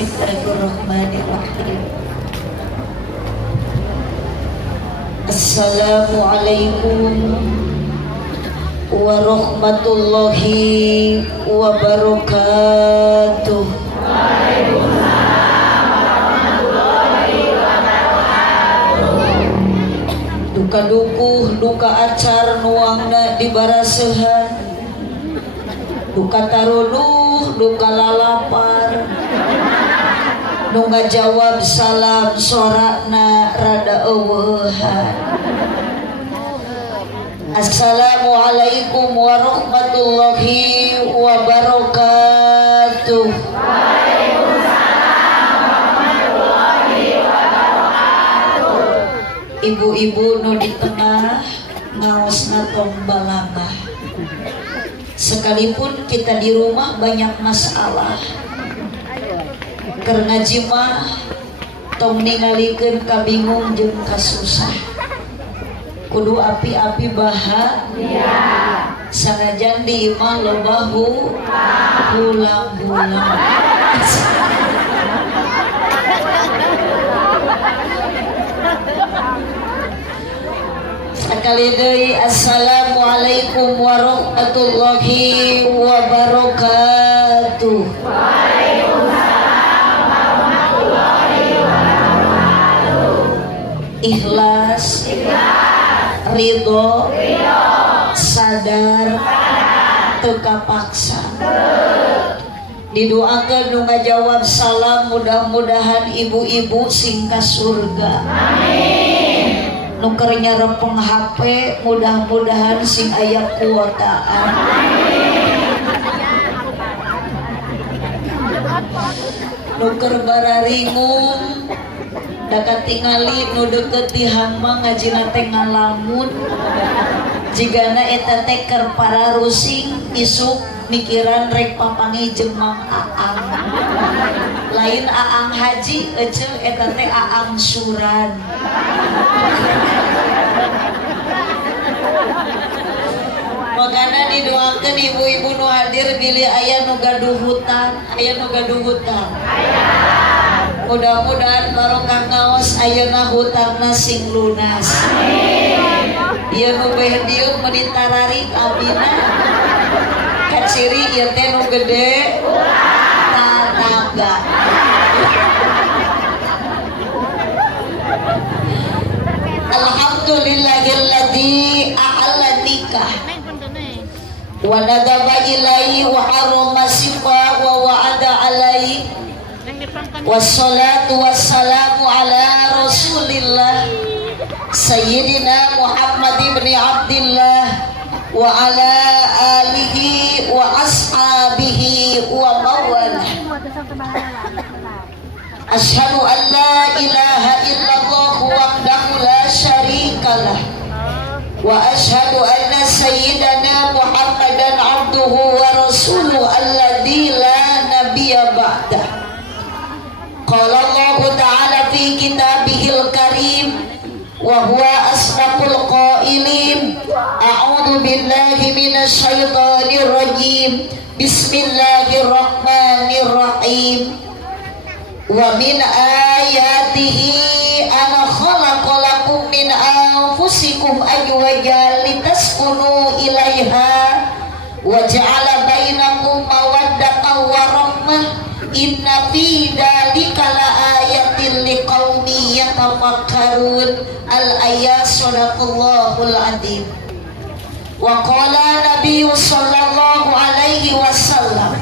Bismillahirrahmanirrahim. Assalamualaikum warahmatullahi wabarakatuh. Duka dukuh, duka acar nuangna dibarasehan, duka taruduh, duka lalapar, nu ngajawab salam sorakna rada eueuhan. Assalamualaikum warahmatullahi wabarakatuh. Ibu-ibu nu di tengah ngaosna tong balangah. Sekalipun kita di rumah banyak masalah, keur ngaji mah tong ningalikeun kabingung jeung kasusah. Kudu api-api bahagia. Sanajan di imah loba hulang-hulang. Sekali deui assalamualaikum warahmatullahi wabarakatuh. Waalaikumsalam warahmatullahi wabarakatuh. Ikhlas, ridho, sadar, teu kapaksa. Didoakeun nu ngajawab salam mudah-mudahan ibu-ibu sing ka surga. Amin. Nu keur nyarepeng HP mudah-mudahan sing aya kuotaan. Nu keur bararingung da katingali nu deukeut di hangma ngajina teh ngalamun. Jigana eta teh keur pararusing isuk mikiran rek papangi jeung Mang Aang. Lain Aang Haji eceul eta teh Aang Suran. Makana didoakeun ibu-ibu nu hadir bilih aya nu gaduh hutang, aya nu gaduh hutang. Mudah-mudahan barokah ngaos ayeuna hutangna sing lunas. Amin. Ieu nu behdieu meuni tararik abina. Ka ciri ieu teh nu gede tanaga. Alhamdulillahilladzi a'alla nikah wa nadaba ilaihi wa harrama sifa wa wa'ada alaihi wassalatu wassalamu ala rasulillah sayyidina Muhammad ibn Abdillah wa ala alihi wa ashabihi wa mawalah. Asyhadu an la ilaha illallah wahdahu la syarikalah wa asyhadu anna sayyidana Muhammadan abduhu wa rasuluhu alladzi la nabiyya ba'dah. Qala Allah ta'ala fi kitabihil karim wa huwa asdaqul qailin. A'udzu billahi minasy syaithanir rajim. Bismillahirrahmanirrahim. Wa min ayatihi ana khalaqalakum min anfusikum azwajan litaskunu ilaiha wa ja'ala bainakum mawaddatan wa rahmah. Inna fi dzalika laayatin liqaumin yatafakkarun. Al-ayat sadaqallahul adzim. Wa qala Nabi sallallahu alaihi wasallam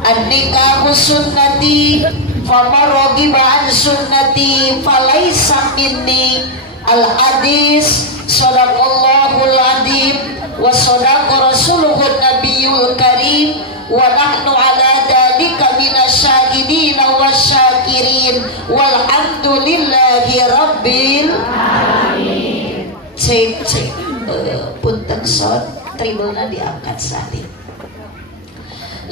an-nikahu sunnati faman raghiba an sunnati falaisa minni. Al-hadis sadaqallahul adzim wa sadaqa rasuluhun nabiyul karim wa nahnu ala dzalika minasyahidin wasyakirin walhamdulillahi rabbil alamin. Cek punten sod tribulna diangkat saling.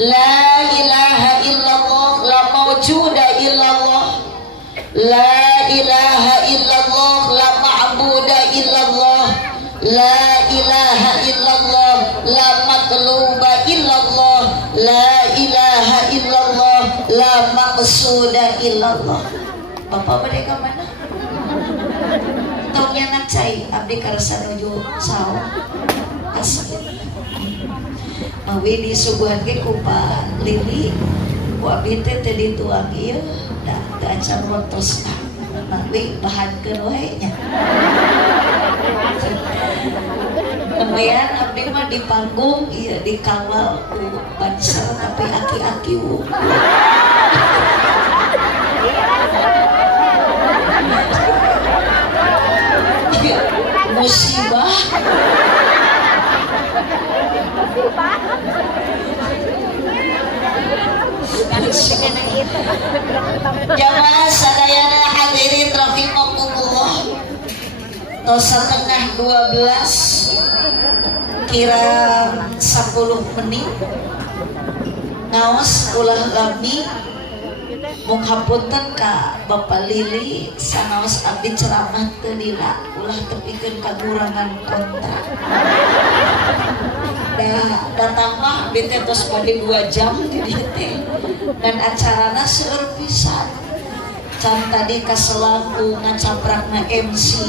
La ilaha illallah la mawjuda illallah. La ilaha illallah la ma'buda illallah. La ilaha illallah la matluba illallah. La ilaha illallah la maqsuda illallah. Bapak mereka mana? Tongnya nacai abdi karasa nuju saw asli. Mawi disuguhan ge ku Pak Lili. Ku abdi teh dituang ieu da teu acan rontosna. Mawi bahankeun we nya. Kemudian abdi mah di panggung ieu dikawal ku banser tapi aki-aki wuh. Musibah. Jamaah sadayana hadirin rahimakumullah. Tos setengah 12 kira 10 menit ngaos ulah lami munghapunten ka Bapak Lili sanaos abdi ceramah teu lila ulah tepikeun kagurangan kontrak. Datang mah abdi teh tos bade 2 jam di dieu teh dan acarana seueur pisan. Can tadi kaselang ku ngacaprakna MC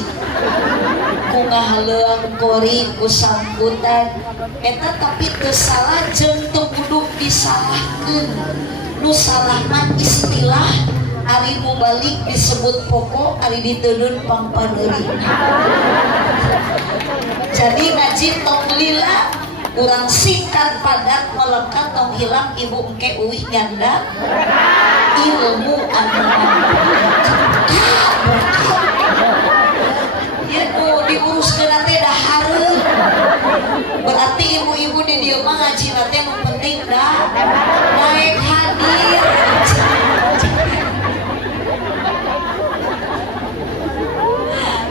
ku ngahaleuang kori ku sambutan eta tapi teu salah jeung teu kudu disalahkeun. Nu salah mah istilah ari mubalik disebut pokok ari diteunun pangpaneurina. Jadi ngaji tong lila urang singkat padat melekat tong hilang ibu engke uih nyanda ilmu ya diuruskeun teh dah hareup. Berarti ibu-ibu di dieu mah ngaji teh nu penting dah naik hadir.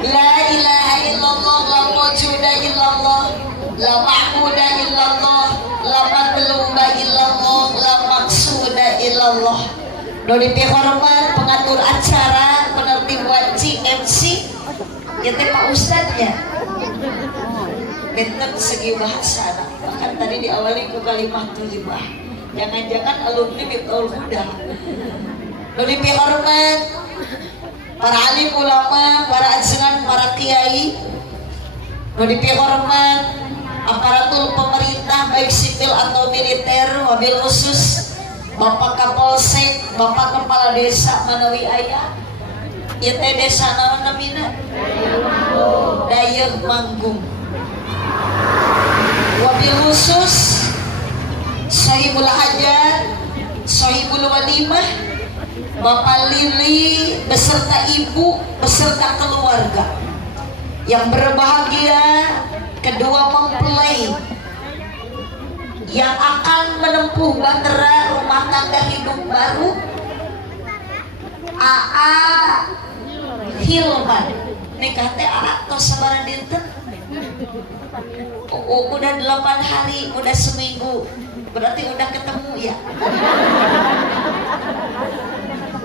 La ilaha illallah la mawjuda illallah la ma'buda illallah la matluba illallah la maqsuda illallah. Nu dipihormat pengatur acara penertib wajib MC ya teh Pak Ustadznya benten segi bahasa. Bahkan tadi diawali ke kalimat thayyibah. Jangan-jangan alumni Miftaul Huda. Nu dipihormat para alim ulama, para adsengan, para kiai. Nu dipihormat aparatur pemerintah baik sipil atau militer, wabil khusus Bapak Kapolsek, Bapak Kepala Desa manawi aya. Ieu teh desa naon namina? Dayeuh Manggung. Wabil khusus Sohibul Hajat, Sohibul Walimah, Bapak Lili beserta ibu beserta keluarga yang berbahagia, kedua mempelai yang akan menempuh bahtera rumah tangga hidup baru, AA Hilman. Nikah teh AA tos sabaraha dinten? Udah 8 hari, udah seminggu, berarti udah ketemu ya.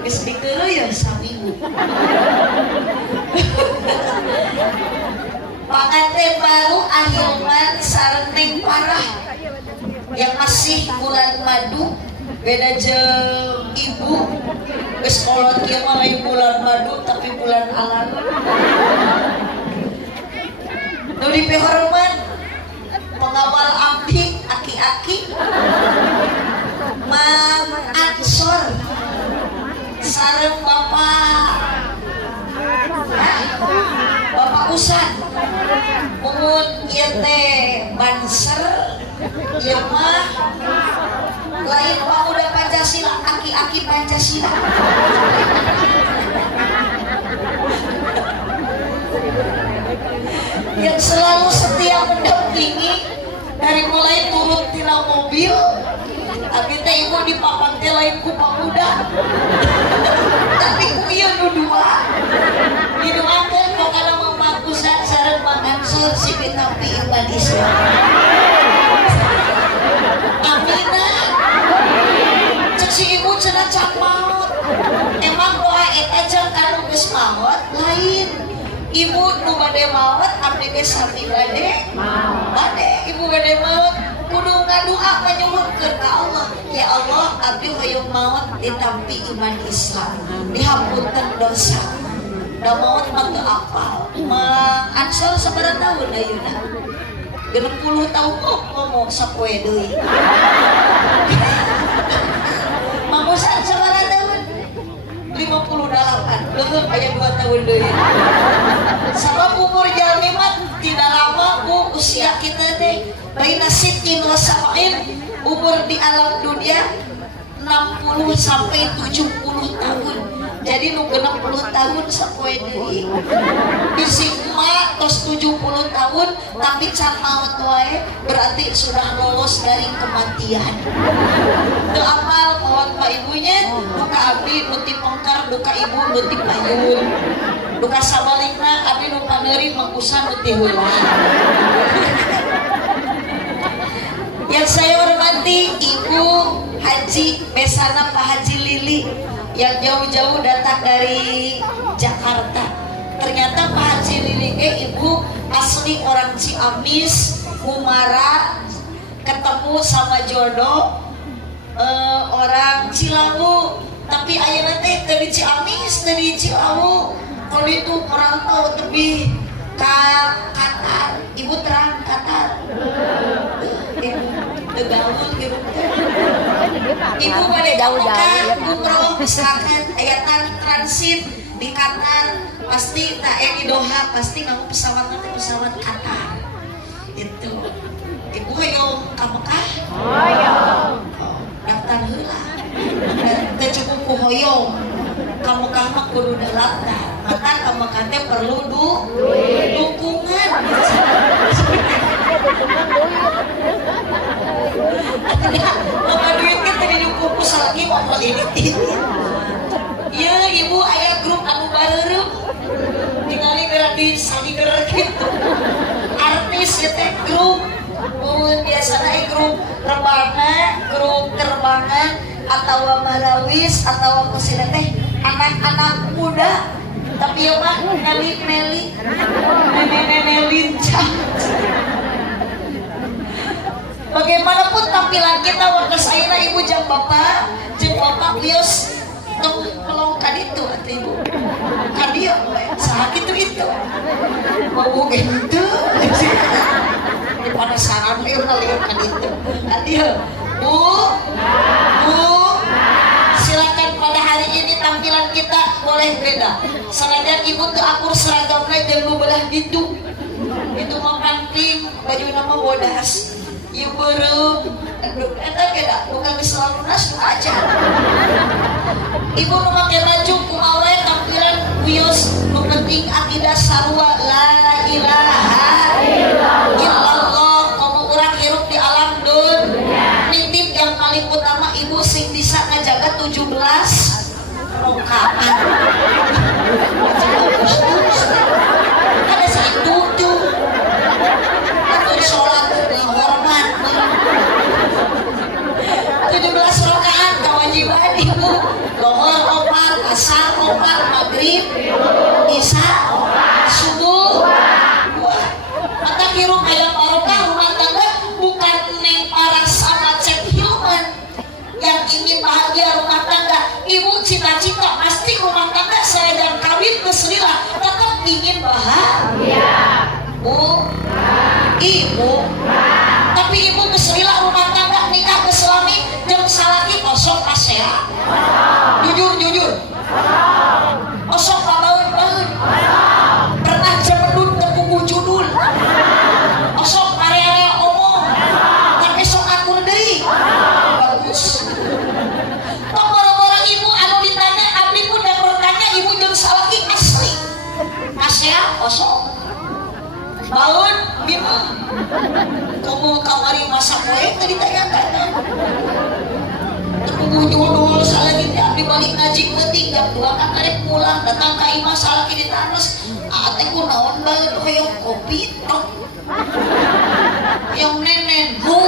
Geus dikeuleuh ya saminggu. Pengantin baru Ahilman sareng Neng Parah yang masih bulan madu beda jeung ibu geus kolot kieu mah lain bulan madu tapi bulan alam. Nu dipihormat pengawal abdi aki-aki Mang Ansor sareng Bapak Usan mun ieu teh banser ieu mah lain pemuda Pancasila, aki-aki Pancasila. Yang selalu setia mendampingi dari mulai turun tina mobil. Abi teh ibu di papan teh lain ku pemuda. Tapi ku ieu nu dua. Didoakeun pokona Mang Usan sareng Mang Ansor si pitampi iman Islam. Amina. Cek si ibu cenah cak maot. Emang doa eta jeung kanu geus maot lain. Ibu nu bade maot abdi ge sami bade maot. Bade ibu bade maot kudu ngadua menyuhunkeun ka Allah. ya Allah abdi hoyong maut ditampi iman Islam dihampunkan dosa da maut mah teu apal mang ansal sabaraha tahun ayeuna 60 tahun kok ngomong sapoe deui mangusan sabaraha tahun 58 leuweung aya 2 tahun deui sabab umur jalmi mah tidak lama bu usia kita teh baina sittin wa sab'in umur di alam dunia 60 sampai 70 tahun jadi nu 60 tahun sapoe deui bisi emak tos 70 tahun tapi can maut wae berarti sudah lolos dari kematian teu apal maot ka ibunya duka abdi nu ti pengkar duka ibu nu ti payun duka sabalikna abdi nu paneuri mangkusan nu ti heula. Yang saya hormati Ibu Haji Besana Pak Haji Lili yang jauh-jauh datang dari Jakarta. Ternyata Pak Haji Lili ibu asli orang Ciamis, Umara, ketemu sama jodoh orang Cilawu. Tapi ayeuna teh dari Ciamis, dari Cilawu. Kalau itu orang tahu lebih ke Qatar. Ibu terang Qatar. Gaul gitu. Ibu pada jauh-jauh umroh misalkan ayatan transit di Qatar pasti tak di Doha pasti kamu pesawat nanti pesawat Qatar itu. Ibu hoyong ka Mekah? Hoyong. Daftar heula. Teu cukup ku hoyong. Ka Mekah mah kudu daftar. Maka ka Mekah teh perlu dukungan. Bapak duit kan tadi dikumpus lagi mau ini. Iya ibu aya grup anu bareureum ningali gerak di saligeureuh gitu. Artis ya teh grup biasana grup terbangan atau marawis atau kusina teh anak-anak muda tapi ya mah meli nenek lincah. Bagaimanapun tampilan kita warga saina ibu jeung bapak wios tong pelong ka ditu atuh ibu. Ka dieu saha kitu mau gitu. Di panasaran ieu ngalieur ka ditu. Ka dieu. Bu. Silakan pada hari ini tampilan kita boleh beda. Sanajan ibu teu akur seragamna jeung bebelah ditu. Itu mah penting baju nama bodas. Ibu baru, eta keda, bukan selalu nas aja. Ibu nu make baju kumawe tampilan wios nu penting akidah sarua la ilaha illallah. Kamu urang hirup di alam nitip yang paling utama ibu sing bisa ngajaga 17 rakaat. Ada satu tuh. Atau sholat hormat 17 rakaat kewajiban ibu lohor 4, asar 4, maghrib isya subuh 2. Mata hirup aya barokah rumah tangga bukan neng para sama cek hilman yang ingin bahagia rumah tangga. Ibu cita-cita pasti rumah tangga saya dan kawin keselila tetap ingin bahagia bu ibu. Tapi ibu keselila rumah tangga nikah ke suami jeung salaki kosong asea. Jujur. Kosong pabaeun. Pernah jemedut teu judul. Kosong area omong. Tapi sok akur deui. Bagus. Tong boro-boro ibu anu ditanya abdi pun dan bertanya ibu jeung salaki asli. Asea kosong. Baun bima. Kamu kamari masak kue tadi tanya-tanya. Tunggu judul salah gitu abdi balik ngaji penting gak dua kan karek pulang datang ka imah salah di tanus. Ate ku naon bae hoyong kopi tok. Yang nenen bu.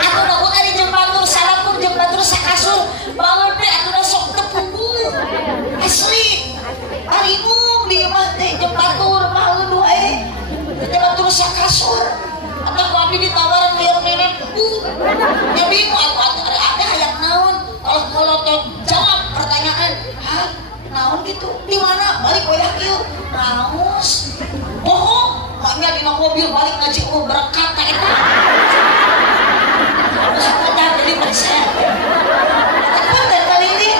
Aku naku ari jeung batur salakur jeung batur sakasur. Bae teh atuh sok tepunggu. Asli. Ari umum di imah teh jeung batur bae wae. Kita terus kasur atau abdi ditawaran hoyong nenek di mana balik we kieu raos bohong maknya dina mobil balik ngaji berkat ka eta terus kita jadi persen punten kalili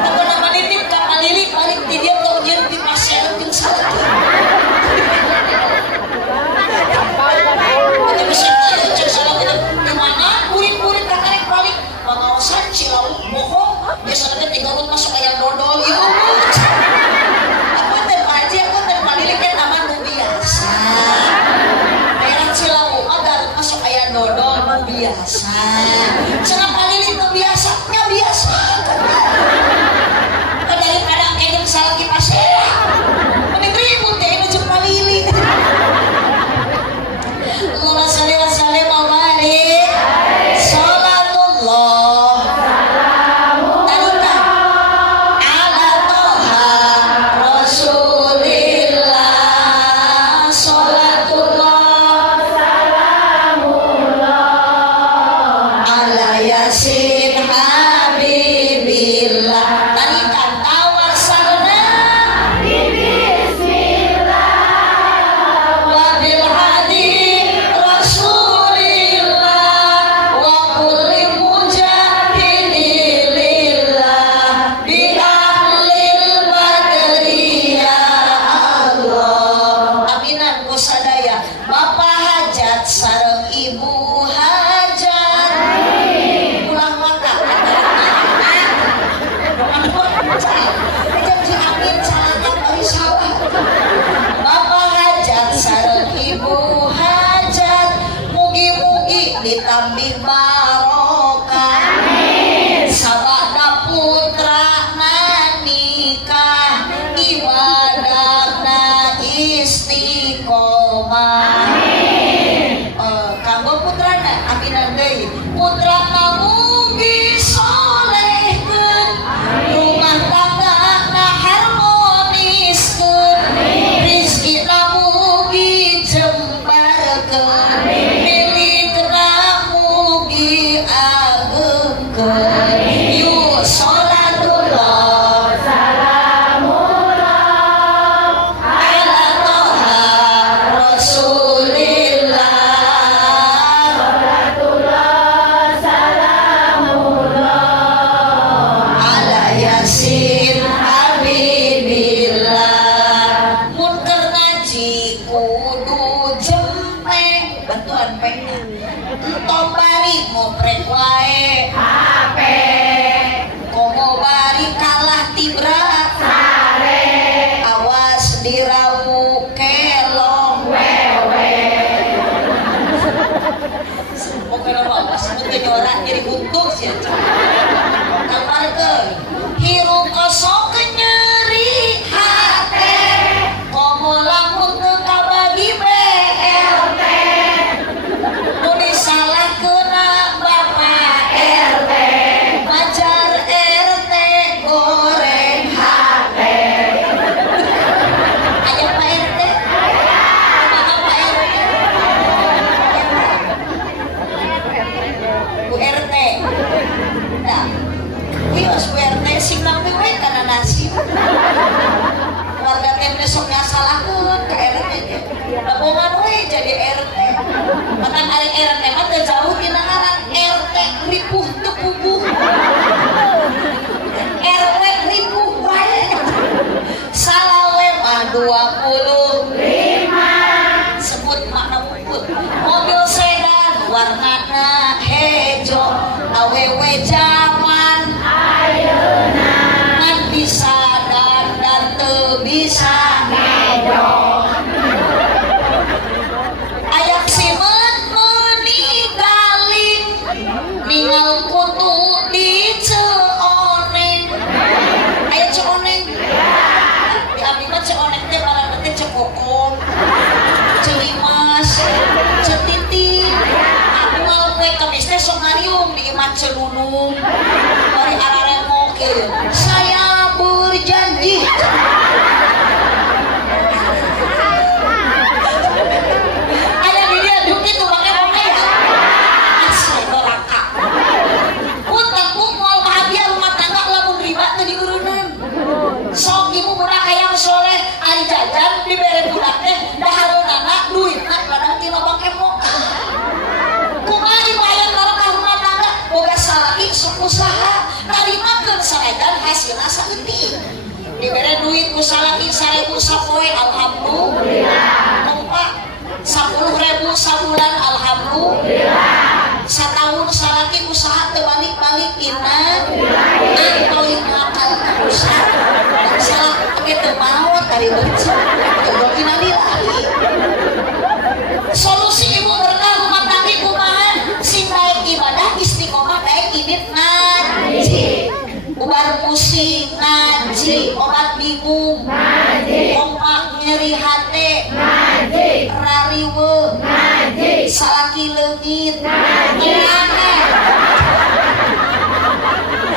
aku nama nitip ka kalili balik di dia tong jeung di pasel jeung salaki kita bisa cek salaki di mana kuring-kuring kakarek balik pengawasan Cilawu bohong biasanya 3 urut masuk ayam dodol ieu dodol biasa cenah palilin nu biasa nya biasa daripada engke salaki pasea mending ribut teh nu jeung palilin Allahumma shalli wa sallim wa barik salatullah ala toha rasulillah salatullah Yasin Habibillah tarikan tawasalna bismillah wa bil hadi rasulillah wa kulli mujahidillah bi ahlil badriyah Allah aminan kusadaya bapak hajat sareng ibu Bapak hajat sareng ibu hajat mugi-mugi ditambih barokah sabada putra nikah ibadahna istiqomah kanggo putrana aminan deui putrana mugi solehkeun rumah tanggana harmoniskeun rizki mugi jembarkeun milikna mugi agengkeun yuk sholatullah salamullah ala toha rasulillah sholatullah salamullah ala yasin habibillah mun keur ngaji kudu jempeng bantuan pengna entong bari ngoprek wae HP komo bari kalah tibra sare awas dirawu kelong wewe pokoknya apa sebut orang jadi buntung sih kamarkeun hirup kosong nyeri hate komo lamun teu kabagi BLT nu disalahkeuna Bapak RT pacar RT goreng hate aya Pak RT kumaha Pak RT Bu RT nah kios Bu RT simlang we kana nasi warga teh besok ngasalakeun ka RT teh babongan we jadi RT matan ari RT mah teu jauh tina ngaran RT ripuh teu puguh RW ripuh wae salawe mah 25 sebut makna puput mobil sedan warnana hejo awewe zaman ayeuna ngan bisa dan teu bisa ngedo ayak simet menigaling ningal kutu di ceoneng aya ceoneng di abdi mah ceoneng teh barang teh cekokong celimas cetiti aku we kemis teh sok ngariung di imah celunung bari araremo kieu saya berjanji aya di dia duk itu bangke-bangke asli neraka punten moal bahagia rumah tangga lamun riba teu dieureuna Satahun salaki usaha terbalik-balik ina atau yang ngakal usaha dan salah pakai temawat dari benci jodoh inalilahi. Solusi ibu berkah rumah tangga kumaha sing baik ibadah istiqomah baik init ngaji ubar pusing ngaji obat bingung ngaji omak nyeri hati ngaji rariwe ngaji salaki leungit ngaji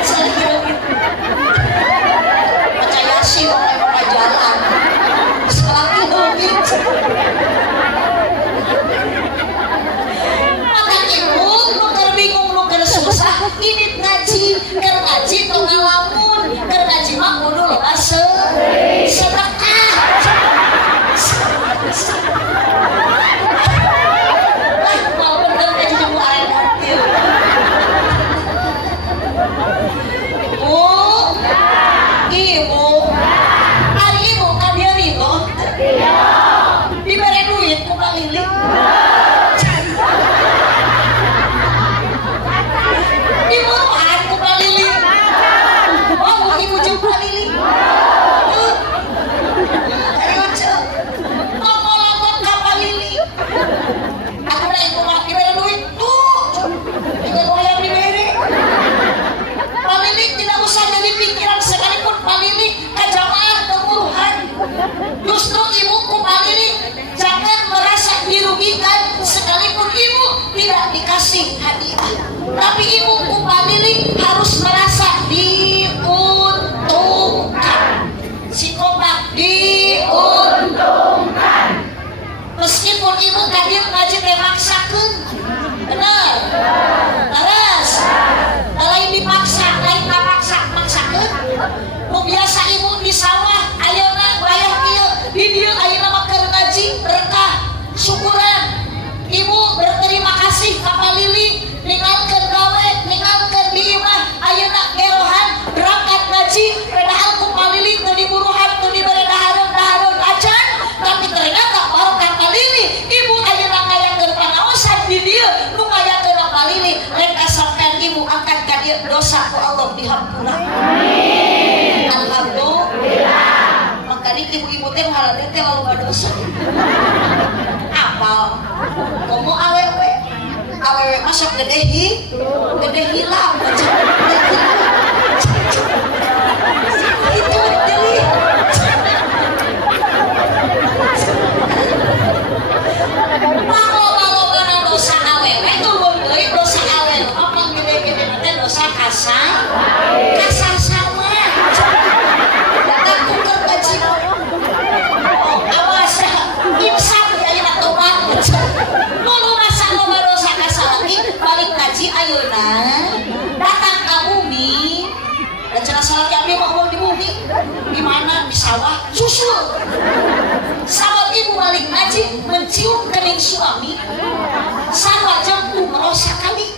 salaki leungit percaya sih orang jalan salaki leungit. Susah ini ngaji, keur ngaji tong ngalamun, keur ngaji mah kudu loba sedekah. Lah mau bener ngaji jeung arek nanti. Bu, ibu, ari ibu ka dieu ridho. Iya. Dibere duit ku kaliling. Dimuruhan ku palili. Oh, ibu juga palili. Ayo cek. Ngomong-ngomong ka palili. Aku udah ibu mati beri duit tuh. Juga goyang diberi. Palili tidak usah jadi pikiran sekalipun palili ke jamaah kemuruhan. Justru ibu ku palili jangan merasa dirugikan sekalipun ibu tidak dikasih hadiah. Tapi ibu kupalili harus merasa diuntungkan. Si kompak diuntungkan. Meskipun ibu kadir ngaji memaksakan, benar. Terus, lain dipaksa, lain maksakan. Mau biasa ibu di sawah, ayeuna bayar kieu, di dieu ayeuna mah keur ngaji berkah, syukuran. Ibu berterima kasih ka palili. Ninggalkeun gawe, ninggalkeun di imah, ayeuna gerohan berangkat ngaji, padahal ku palili teu diburuhan, teu dibere dahareun acan, tapi ternyata barokah palili, ibu ayeuna ngayakeun pangaosan di dieu, nu ngayakeun palili, rek asalkan ibu angkat ka dieu dosa ku Allah dihampura. Amin. Alhamdulillah. Makanya ibu-ibu teh halalnya teh lalu dosa. Apal, komo awewe. Awewe masuk gede hilang itu jadi kalau karena dosa awewe turun dari dosa awewe apa gede-gede nanti dosa kasar sama datang tukar gaji awas insaf ya tobat nulu rasa loba dosa balik ngaji ayeuna datang ke bumi dan cara salat yang dia mau di bumi di mana di sawah susul sahabat ibu balik ngaji mencium kening suami sawah jam umroh sekali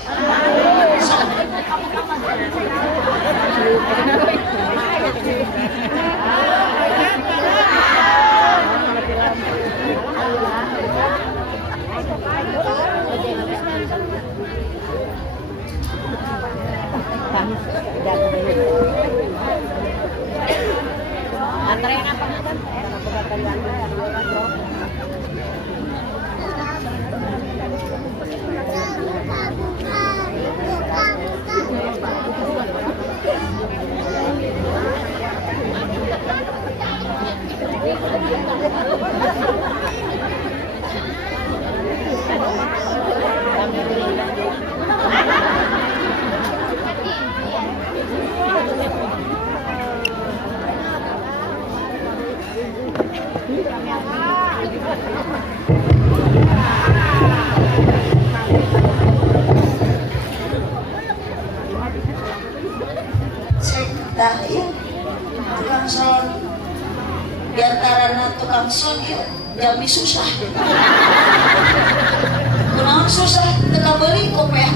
Anterin apa? Dah ya, tukang sol di antara tukang sol ya, jami susah. Kunaon susah, teka beli kopiah.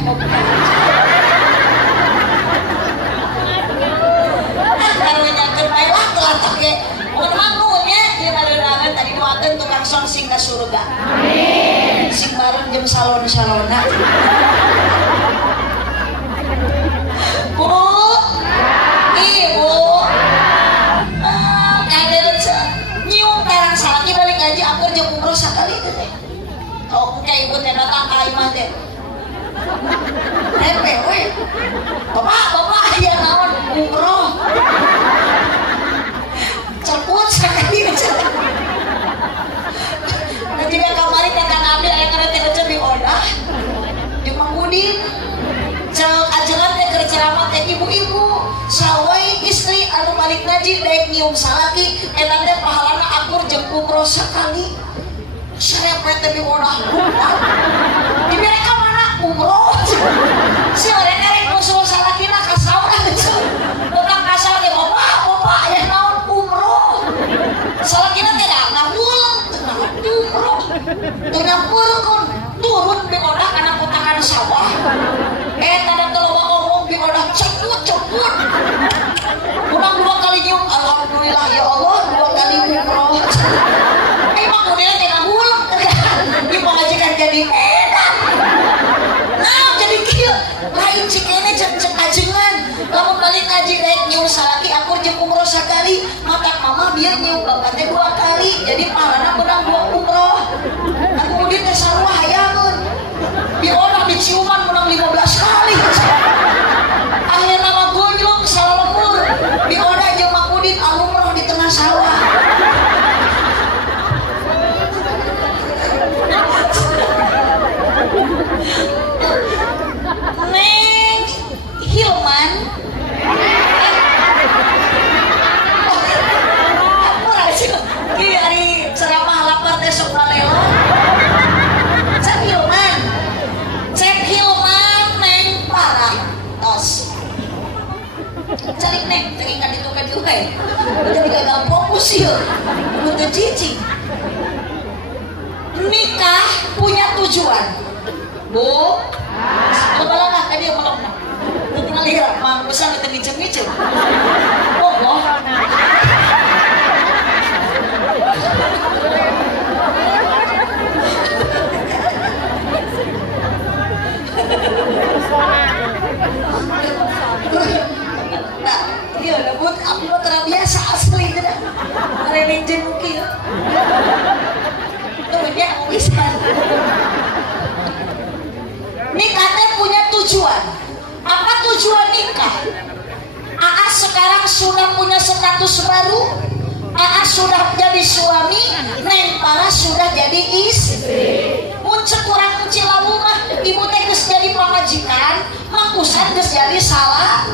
Kalau nyaker bae lah telah take. Orang nunya dia balerangan tadi doakeun tukang sol sing ka surga. Amin. Sing bareng jeung salon-salona. Bu, ibu, kaget nyium tarang salaki balik ngaji akur jeung umroh sakali teh. Oh, kayak ibu teh datang ka imah teh. Hepe we. Bapak aya naon umroh. Ceput sakali aja. Dan juga kamari kata Nabi aya kana teh eceu di odah. Di Mang Udin. Cel ajaran teh keur ceramah teh ibu-ibu, sawai istri anu balik ngaji daek nyium salaki eta teh pahalana akur jeung umroh sakali. Serepet teh di odah. Di mereka mana umroh? Si orek-orek musuh salakina ka saurah eceu. Tentang kasar teh bapak aya naon umroh. Salakina teh ngawul, umroh. Teu nyampurkeun turun di odah kana potongan sawah. Tanda teloba ngomong di odah ceput. Kurang 2 kali nyium, alhamdulillah ya Allah 2 kali umroh. Emang udah teh ngawul. Di pengajikan jadi edan. Nah jadi kieu lain cik kene cek ajengan. Lamun balik ngaji daek nyium salaki akur jeung umroh sakali, mata mama biar nyium bapak teh 2 kali. Jadi pahalana menang 2 umroh. Aku udin teh sarua hayangeun. Di orang diciuman menang 15 kali. Akhirna mah gojlong salemur. Di oda jeung Mang Udin umroh di tengah sawah. Neng Hilman apa sih ini hari ceramah lapar teh sok lalelo cek Hilman neng parah tos cari neng cari kan itu we jadi gak fokus ya udah cicing nikah punya tujuan bu kepala lah tadi yang melong itu tinggal lihat mang besar itu ngicem oh nah iya lebut aku mah terbiasa asli gitu dah ngerening jenuki itu dia bisa nikah teh punya tujuan. Apa tujuan nikah? Aas sekarang sudah punya status baru. Aas sudah jadi suami, Neng Para sudah jadi istri. Mun kurang cilawu mah ibu teh geus jadi pamajikan, Mang Usan geus jadi salah.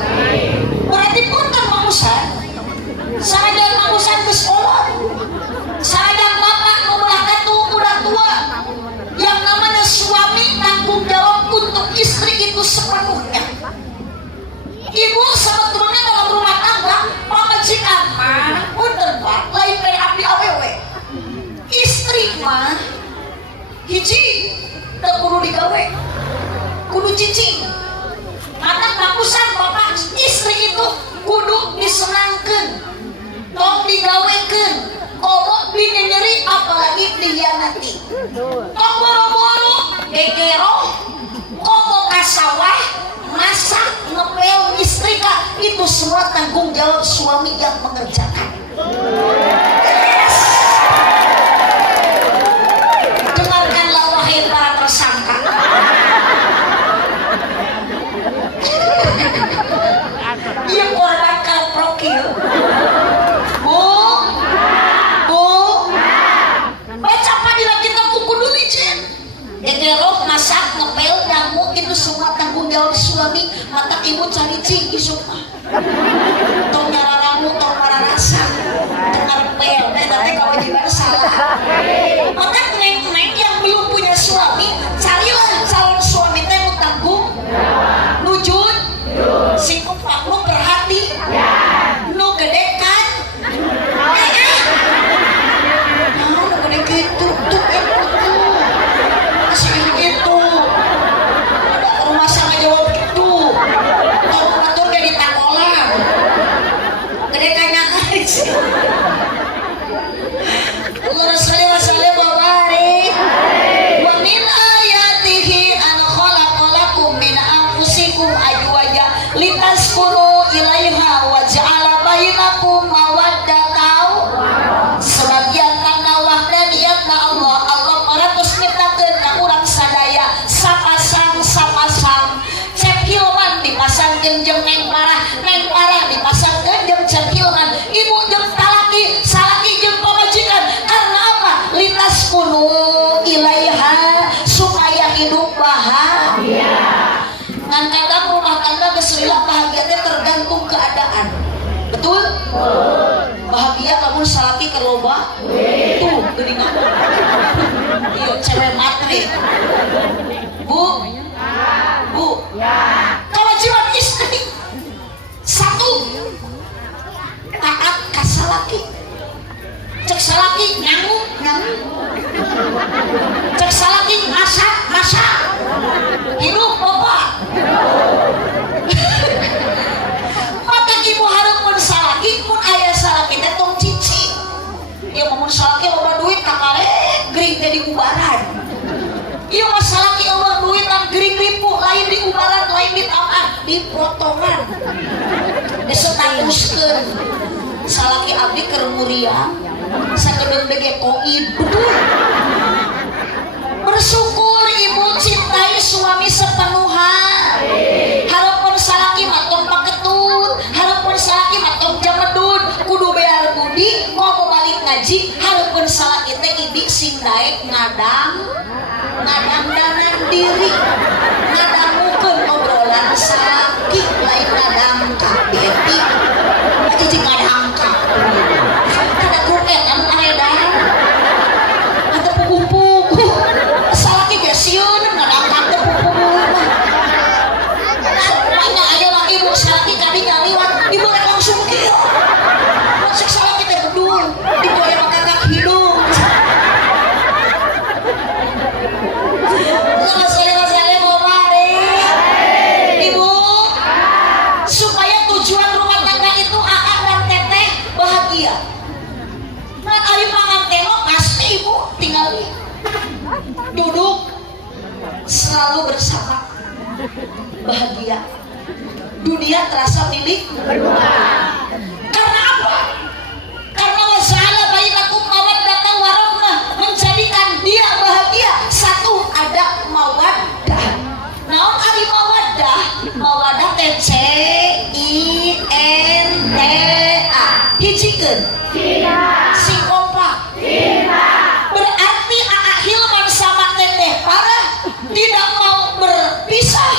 Berarti punten Mang Usan. Sadayang Mang Usan geus kolot. Sadayang bapak nu belah katuh udah tua. Yang namanya suami tanggung jawab untuk istri itu sepenuhnya. Ibu sebetulnya dalam rumah tangga pamajikan mah punten Pak lain dari api awewe. Istri mah hiji teu kudu digawe, kudu cicing. Mata bagusan bapak istri itu kudu disenangkeun, tong digawekeun. Komo dinyeri apalagi dihianati. Tong boro-boro gegero, komo ka sawah, masak, ngepel, istrika, itu semua tanggung jawab suami yang mengerjakan. Yes. Dengarkanlah wahai para tersangka. Ia korban kalprok ieu. Gegerok, masak, ngepel, nyamuk itu semua tanggung jawab suami. Mata ibu cari cing isuk mah. Tong nyara ramu, tong para rasa, tong ngepel, nanti kewajiban salah. Maka neng-neng yang belum punya suami, carilah calon suami teh nu tanggung, nujun, singkup maklum berhati, nu gede kan, nu gede gitu, tuh itu ada rumah sama jawab itu atur jadi takolan gede kanya salaki keur loba tuh geuningan ieu cewek matri bu kewajiban istri satu taat ka salaki cek salaki nyangu cek salaki masak hidup bapak mata ibu hareupeun salaki mun aya salaki teh tong cici ieu mun salaki loba duit kakarek gering teh di ubaran ieu mah salaki loba duit lan gering ripu lain di ubaran lain di taman di potongan disetatuskeun salaki abdi keur muria sakedeung dege koid betul bersyukur ibu cintai suami sepenuhnya harapun salaki matong paketut harapun salaki matong jamedun kudu beal budi mau balik ngaji harapun salaki teh ibi sing daek ngadang danan diri ngadangukeun obrolan salaki lain ngadang ka beti aja ngadang ka kada grup anu aedan ada pupu-pupu salaki ge sieun ngadang teh pupu-pupu soalnya aya lagi ibu salaki kadi nyaliwat ibu rek langsung kieu masuk salaki teh gedul ibu aya makakak hidung ibu supaya tujuan rumah tangga itu akang dan teteh bahagia dan ari panganteno pasti ibu tinggal duduk selalu bersama bahagia dunia terasa milik berdua karena apa? Karena wasala bainakum mawaddatan warahmah menjadikan dia bahagia satu ada mawaddah naon ari mawaddah teh CINTA hijikeun sing kompak berarti Aa Hilman sama Teteh Parah tidak mau berpisah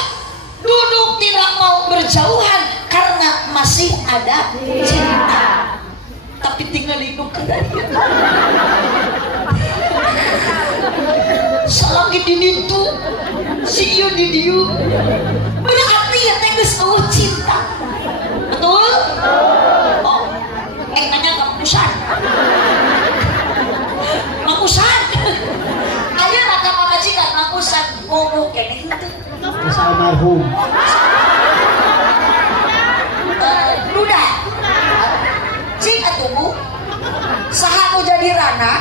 duduk tidak mau berjauhan karena masih ada cinta tapi tinggal hidup kedari salaki dinitu si ieu di dieu berarti ya teh geus eueuh cinta betul? Oh nanya kamusan aya raka pamajikan makusan ngomong keneh henteu Masa almarhum duda cing atuh bu saha nu jadi rana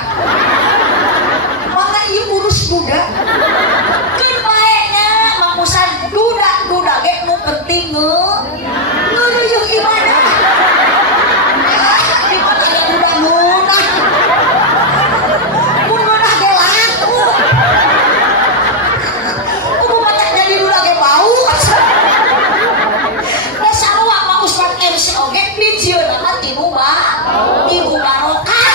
mangga ieu urus duda keur baekna makusan duda ge nu penting ngeureuyeuh ibadah di mana aya duda nunah mun nunah ge laku kudu mata jadi duda ge bau da sarua mah Ustaz MC oge bijieun mah ibu barokah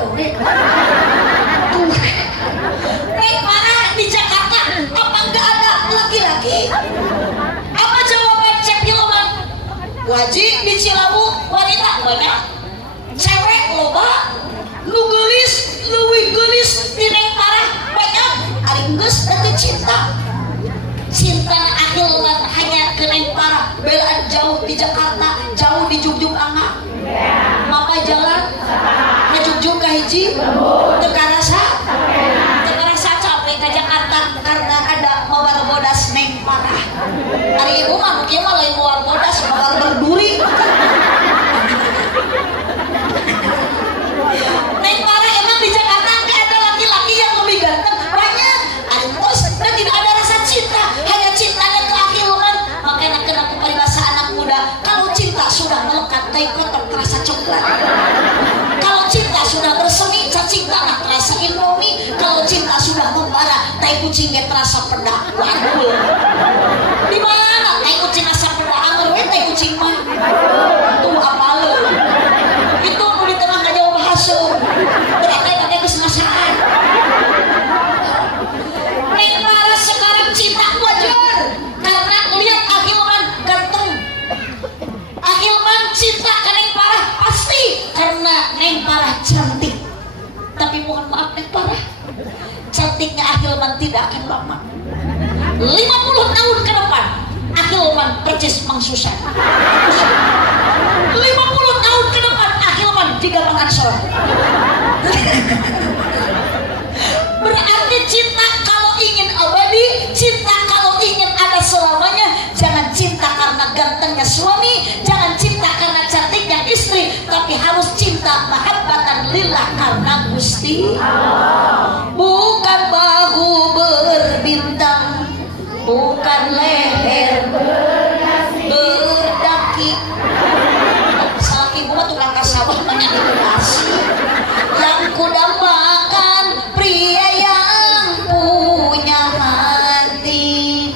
awewe. Tuh. Neng Parah di Jakarta apa enggak ada laki-laki? Apa jawaban Cep Hilman? Wajib di Cilawu wanita banyak, cewek loba, lu gelis, leuwih gelis di Neng Parah banyak. Ari geus teu cinta. Cinta Hilman hanya ke Neng Parah, belaan jauh di Jakarta, jauh di Jugjug Angga. Mama jalan ngajugjug ka hiji teu karasa capek ke Jakarta karena ada mawar bodas Neng Parah. Hari ibu mah kieu mah lain mawar bodas, mawar berduri. Neng Parah emang di Jakarta enggak ada laki-laki yang lebih ganteng, banyak. Terus dan tidak ada rasa cinta, hanya cintanya ke Hilman. Makanya kena peribahasa anak muda, kalau cinta sudah melekat tai kotor terasa coklat. Kalau cinta sudah bersemi cacing tanah terasa indomie. Kalau cinta sudah membara tai kucing ge terasa pedak. Waduh. Di mana tai kucing asa pedak? Anggur we tai kucing mah. Tuh apa lu? Itu nu di tengah ngajauh bahasa. Berarti pakai geus ngasaan. Neng Parah sekarang cinta wajar karena lihat Hilman ganteng. Hilman cinta ke Neng Parah pasti karena Neng Parah cantik. Tapi mohon maaf Neng Parah, cantiknya Hilman tidak akan lama. 50 tahun ke depan Hilman percis Mang Susan. 50 tahun ke depan Hilman juga Mang Ansor. Berarti cinta kalau ingin abadi, cinta kalau ingin ada selamanya, jangan cinta karena gantengnya suami, jangan cinta karena cantiknya istri, tapi harus cinta mahabbatan lillah karena Gusti Allah. Bukan bahu berbintang, bukan leher berdaki. Salah ibu mah tukang kasabah banyak dikasih. Yang kudambakan pria yang punya hati,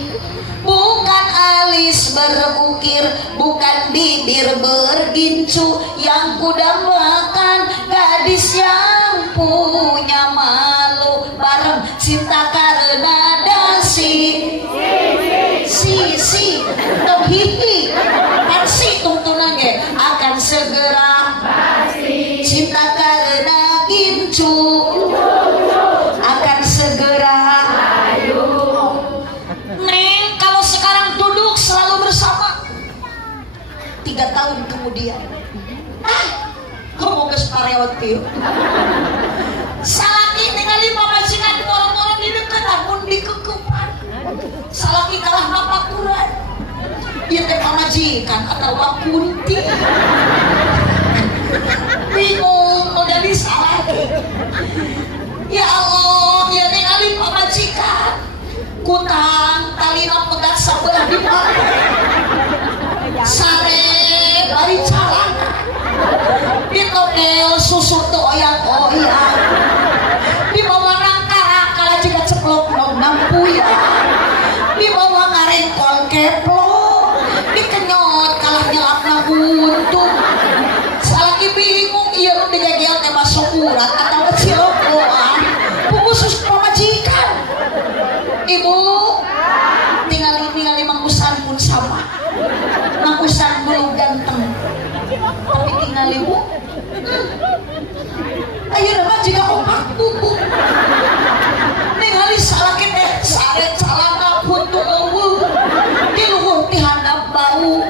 bukan alis berbukir, bukan bibir bergincu. Yang kudambakan gadis yang punya malu, bareng cinta karena dasi si tohihi pasti tuntunan ge akan segera cinta karena gincu akan segera. Neng kalau sekarang duduk selalu bersama, 3 tahun kemudian kamu geus pareot kieu. Salaki ningali pamajikan moro-moro di deukeut amun dikeukupan. Salaki kalah ngapakuran. Ieu teh pamajikan atawa kunti. Bingung mau jadi salaki. Ya Allah, ya ningali pamajikan. Kutang talina pegat sabelah di mana. Sare bari calana. Ditokel susu teu oyang-oyang. Dibawa nangkara kala juga ceplok nog nampuya. Dibawa ngarengkol keplok. Dikenyot kalah nyelapna buntung. Salaki bingung ieu nu digegel teh masuk urat atawa cilokoan. Khusus pamajikan. Ibu tinggal Mang Usan pun sama. Mang Usan belum ganteng, tapi tinggal ibu. Ayeuna mah jiga opak buku. Ningali salaki teh sare calana puntung eueuh. Di luhur ti handap bau.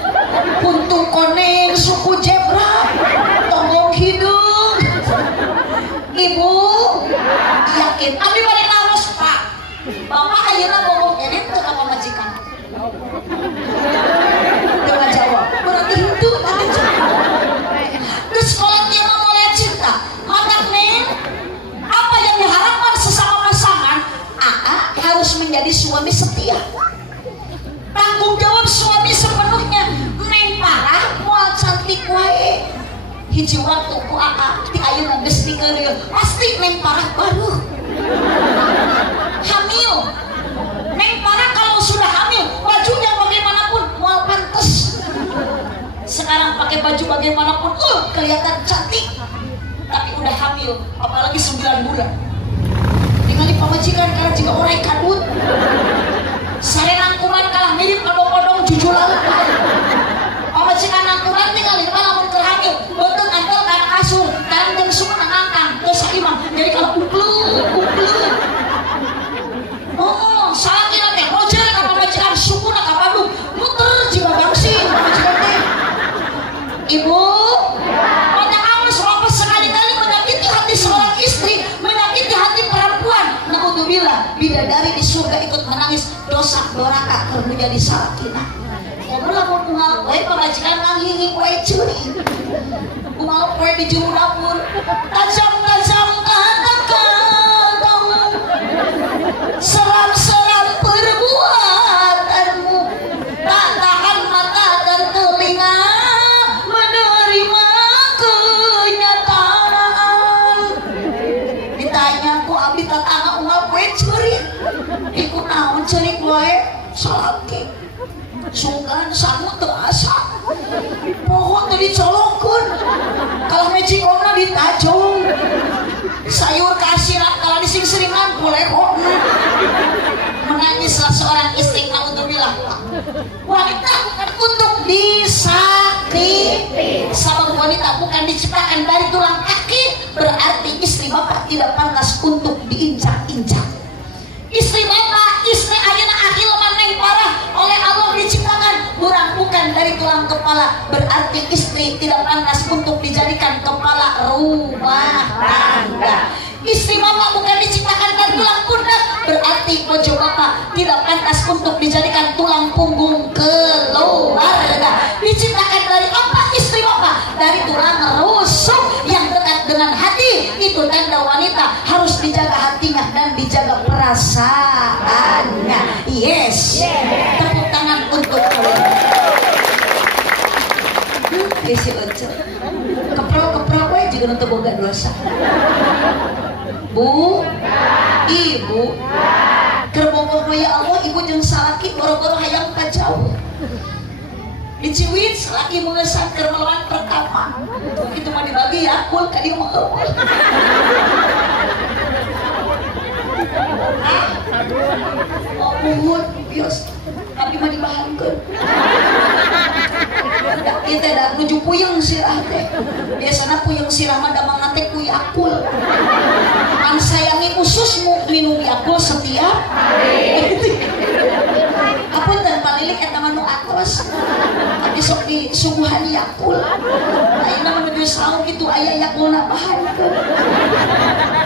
Puntung koneng suku zebra. Tonggong hidung. Ibu yakin abdi bade laros Pak. Bapak ayeuna boboh edit teu ka pamajikan. Teu ngajawab. Berarti itu nanti geus sekolah dia mah mulai cinta. Maka Neng, apa yang diharapkan sesama pasangan? Harus menjadi suami setia. Tanggung jawab suami sepenuhnya. Neng Parah moal cantik wae. Hiji waktu ku ti ayeuna geus ningeureun pasti Neng Parah baruh hamil. Neng Parah kalau sudah hamil, bajunya bagaimanapun moal pantes. Sekarang pakai baju bagaimanapun kelihatan cantik. Tapi udah hamil, apalagi 9 bulan. Dengan pamajikan karena jika orang kadut, sareng kuman kalah mirip odong-odong jujulan. Pamajikan angkuran tinggal di malam terhamil, betul antel karena kasur, karena jam suku ngangkang, terus imam. Jadi kalau uklu. Oh, salah kira teh, rojer ke pamajikan suku nak Bandung, muter jika gangsin pamajikan teh. Ibu, pada kamu serobot sekali-kali menyakiti hati seorang istri, menyakiti hati perempuan. Naudzubillah, bidadari di surga ikut menangis dosa doraka karena menjadi sakinah. Kamu lamun kumaha wae pamajikan nganghingi wae curi. Kumaha wae di juru dapur, tajam-tajam kata-katamu, seram-seram perbuatanmu, tak tahan mata dan telinga menerima kenyataan. Ditanya ku abdi tatangga unggal wae curi. Iku naon curi wae salaki. Sugan sangu terasa pohon tadi colokun kalau mejikona ditajung sayur kasirat kalau dising seringan boleh kok. Menangislah seorang istri. Naudzubillah, wanita bukan untuk disakiti. Sabab wanita bukan diciptakan dari tulang kaki, berarti istri bapak tidak pantas untuk diinjak-injak. Istri bapak, istri ayeuna akil maneng parah oleh Allah diciptakan bukan dari tulang kepala, berarti istri tidak pantas untuk dijadikan kepala rumah tangga. Istri bapak bukan diciptakan dari tulang pundak, berarti bojo bapak tidak pantas untuk dijadikan tulang punggung keluarga. Diciptakan dari apa istri bapak? Dari tulang rusuk yang dekat dengan hati. Itu tanda wanita harus dijaga hatinya dan dijaga perasaannya. Yes, tepuk tangan untuk kalian. Kesi ojo keprok wae juga untuk boga dosa. Bu, ibu, kerbogor ya Allah, ibu jeung salaki boro-boro hayang ka jauh. Diciwit salaki mengesan keur melawan pertama. Begitu mah dibagi ya, kul ka dieu mah eueuh. Oh, muhun bios. Tapi mah dibahankeun. Kita dah nuju puyeng sirah teh. Biasana puyeng sirah mah da mangate ku Yakul. An sayangi khususmu minum Yakul setiap hari. Apun dan palilik eta mah nu atos. Tapi sok di suguhan Yakul. Ayeuna menuju saung kitu aya Yakulna bahankeun.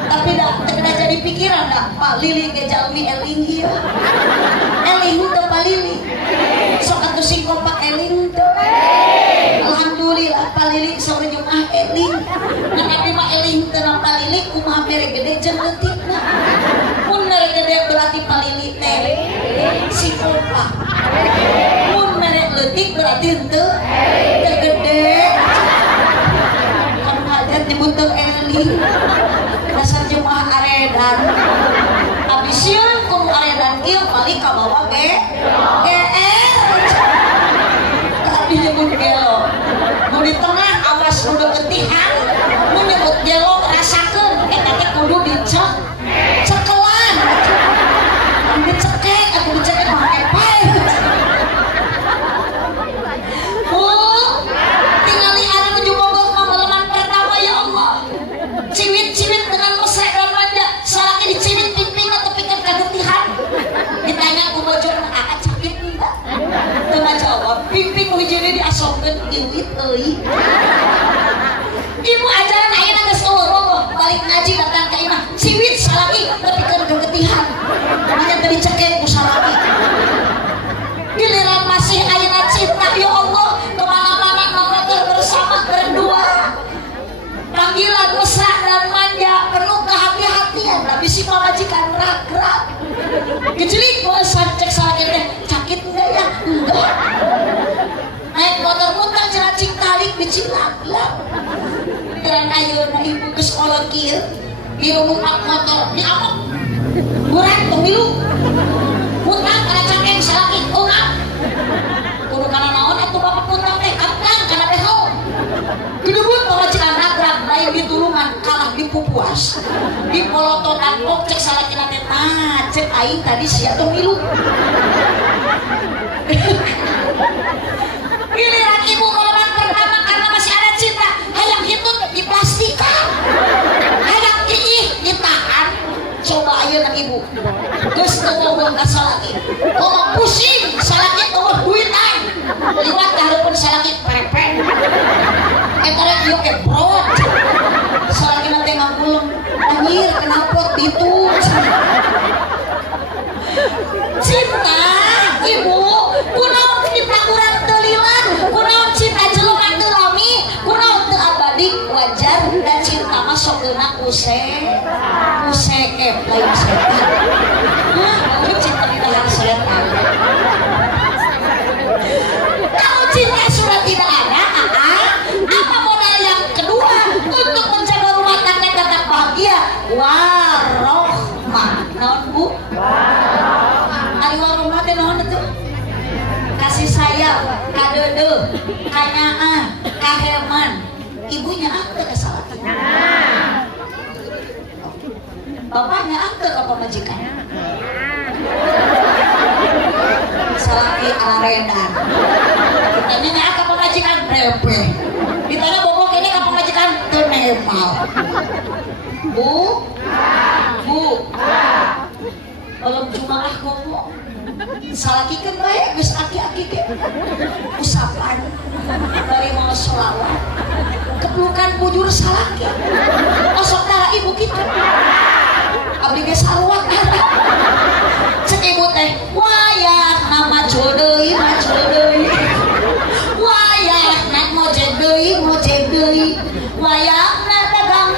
Tapi dah teu jadi pikiran dah palili ge jalmi eling ieu. Eling teu palili. Sok atuh sing kompak eling teu. Alhamdulillah palilik sore Jumat eling. Nabi mah eling teu na palilik kumaha mere gede jeung leutikna. Mun mere gede berarti palilik teh si kompak. Mun mere leutik berarti henteu teu gede. Kamu hajat nyebut teu eling. Dasar jemaah aredan. Abis sieun kudu aredan kieu balik ka bawah ge. Tapi nyebut gelo. Nu di tengah awas nu deuketihan. Nu nyebut gelo rasakeun eta teh kudu dicek. Cekelan. Dicekek atuh dicekek mah epae. Tingali anu nuju Bogor mah meleman pertama ya Allah. Ciwit-ciwit dengan mesra dan manja. Salaki diciwit pingping atau pikir kagetihan. Ditanya ku bojona akad sakit enggak? Teu ngajawab. Pingping hijine diasopkeun iwit euy. Ibu ajaran ayeuna geus eueuh balik ngaji datang ka imah. Ciwit salaki tapi keur kagetihan. Namanya teu dicekek ku salaki. Giliran masih ayeuna cinta ya Allah, kemana-mana ngobrol bersama berdua. Panggilan mesra dan manja penuh kehati-hatian, tapi si pamajikan rak-rak. Kecelik gua cek salaki teh sakit enggak ya? Enggak. Naik motor muter ceracing talik dicilak-lak. Terang ayeuna ibu ke sekolah kieu di numpak motor di amok. Burak tong milu. Putar kana cangkeng salaki ungap. Kudu kana naon atuh bapak putar teh kapten kana beho. Kedebut pamajikan rak-rak lain ditulungan kalah ibu puas di polototan kok cek salaki nate cek aing tadi sia tong milu giliran ibu koloman pertama karena masih ada cinta hayang hitut di plastikan hayang kiih ditahan coba ayeuna ibu geus teu ngomong ka salaki ngomong pusing salaki teu duit aing liwat ka hareupeun salaki perepek eta rek ieu ke brot salaki nate ngagulung anjir kenapa ditu cinta ibu kunaon cinta urang teu lilat kunaon cinta jelema teu lami kunaon teu abadi wajar dan cinta mah sok geuna kuseke lain setan ini cinta di dalam setan kalau cinta sudah tidak ada apa modal yang kedua untuk menjaga rumah tangga tetap bahagia warohmah naon bu ari warohmah teh naon atuh kasih sayang kadeudeung kanyaah kaheman ibunya ante ka salaki bapaknya ante ka pamajikan salaki aredan ditanya nya ka pamajikan brebe ditanya bobok ini ka pamajikan teu nemal bu belum jumaah ngomong salakikeun bae geus aki-aki ge usapan bari mau sholawat kepelukan bujur salaki osok darah ibu kitu abdi ge sarua cek ibu teh wayahna macul deui wayahna ngojek deui wayahna dagang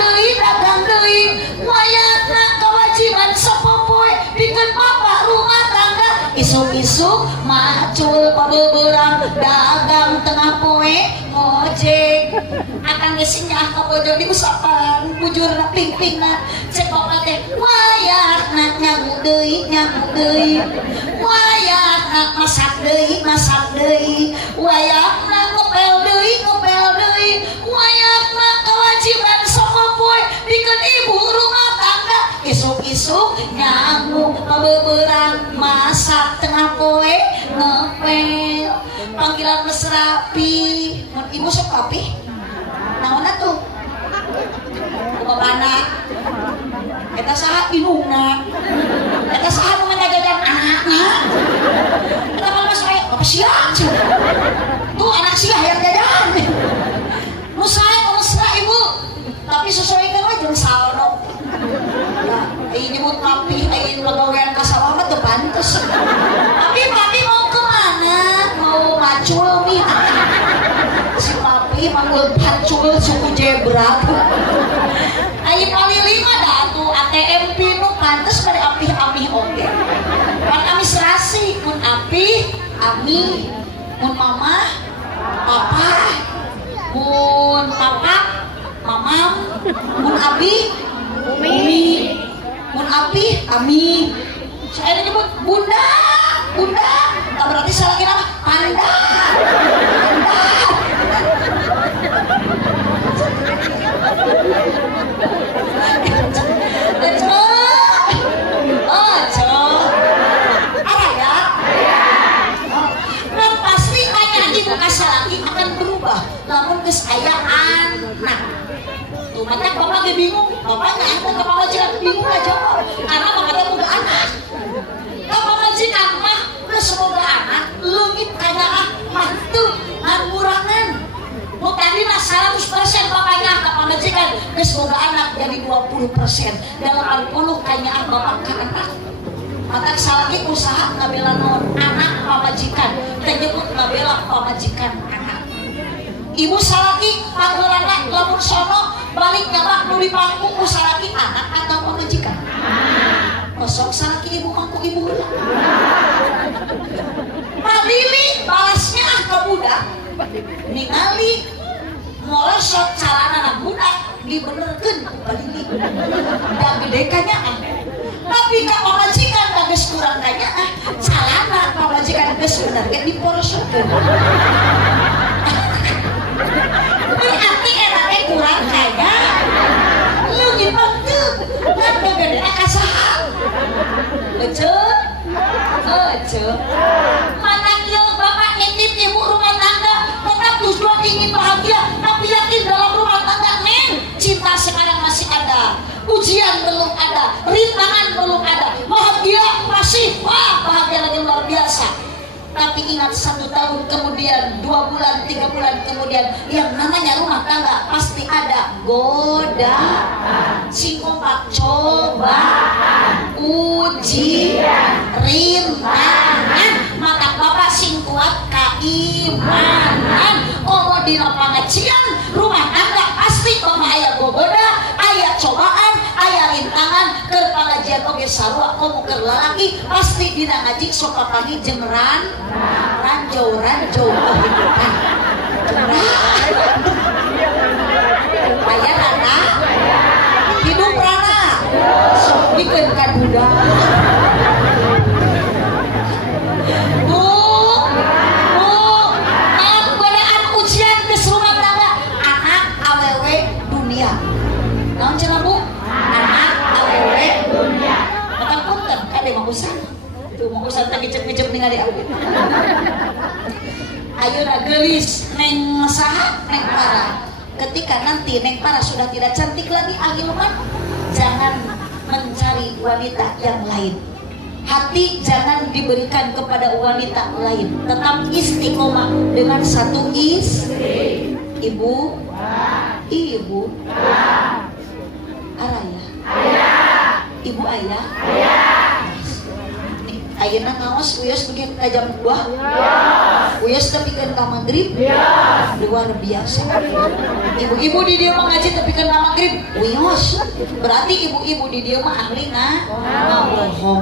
deui wayahna kewajiban sapopoe pikeun bapak rumah tangga isuk-isuk macul pabeberang dagang tengah poe ngojek akan geus nyah ka bojo di usapan bujurna pingpingna cek bapak teh wayahna nyagu deui wayahna masak deui wayahna ngepel deui wayahna kewajiban sapopoe pikeun ibu rumah tangga isuk-isuk nyagu pabeberang masak tengah poe ngepel panggilan mesrapi mun ibu sok rapi naon atuh bapana eta saha indungna eta saha nu ngajagadan anakna eta kalau mas aya apa sia tuh anak sia hayang jajan nu sae mesra ibu tapi sesuaikan we jeung saldo ini nyebut papi ini pegawaian ka sawah mah teu pantes papi mau kemana mau macul nih si papi manggul pacul suku jebra ayo paling 5 dah tuh ATM pinu pantes pada apih-apih oke pan kami serasi mun apih ami mun mama papa mun papa mamam mun abi umi mun apih ami saya nyebut bunda tak berarti salah kira panda pasti tanya ibu kasalaki akan berubah namun geus aya anak tuh maka bapak ge bingung bapaknya ente ke pamajikan bingung aja karena bapaknya udah anak ke pamajikan mah geus boga anak leungit kanyaah mah tuh ngagurangan nu tadi mah 100% bapaknya ke pamajikan geus boga anak jadi 20% 80 kanyaah bapak ka anak maka salaki usaha ngabela naon anak pamajikan teh nyebut ngabela pamajikan anak ibu salaki panggeulana lamun sono balik nyabak nu di pangku salaki anak atau pamajikan kosong salaki ibu pangku ibu heula padili balasnya ka budak ningali ngolosot calana budak dibenerkeun ku padili da gede kanyaan tapi ka pamajikan da geus kurang kanyaan calana pamajikan geus bener ge diporosokeun berarti era teh kurang kaya leungit ujian belum ada, rintangan belum ada, bahagia masih, wah bahagia lagi luar biasa. Tapi ingat 1 tahun kemudian, 2 bulan, 3 bulan kemudian, yang namanya rumah tangga pasti ada godaan, singkompak cobaan, ujian, rintangan. Maka bapak sing kuat keimanan. Komo di pengajian rumah tangga pasti bapak aya gogoda, aya cobaan, aya rintangan. Ke pengajian oge sarua komo ke lalaki pasti dina ngaji sok pagi jemeran ranjau kehidupan. Aya rana hidup rana sok bikin kaduda. Naon cenah Bu? Anak awewe dunia. Maka punten kade makusan. Tuh makusan teh ngicep-ngicep ningali abdi. Ayeuna geulis neng saha? Neng para. Ketika nanti neng para sudah tidak cantik lagi ahilman, jangan mencari wanita yang lain. Hati jangan diberikan kepada wanita lain. Tetap istiqomah dengan satu istri. Ibu, ibu, araya, ibu ayah, ayeuna ngaos uyos bikin ka jam 2, uyos tepikeun ka magrib, luar biasa. Ibu-ibu di dieu mah ngaji tepikeun ka magrib, uyos. Berarti ibu-ibu di dieu mah ahli ngabohong.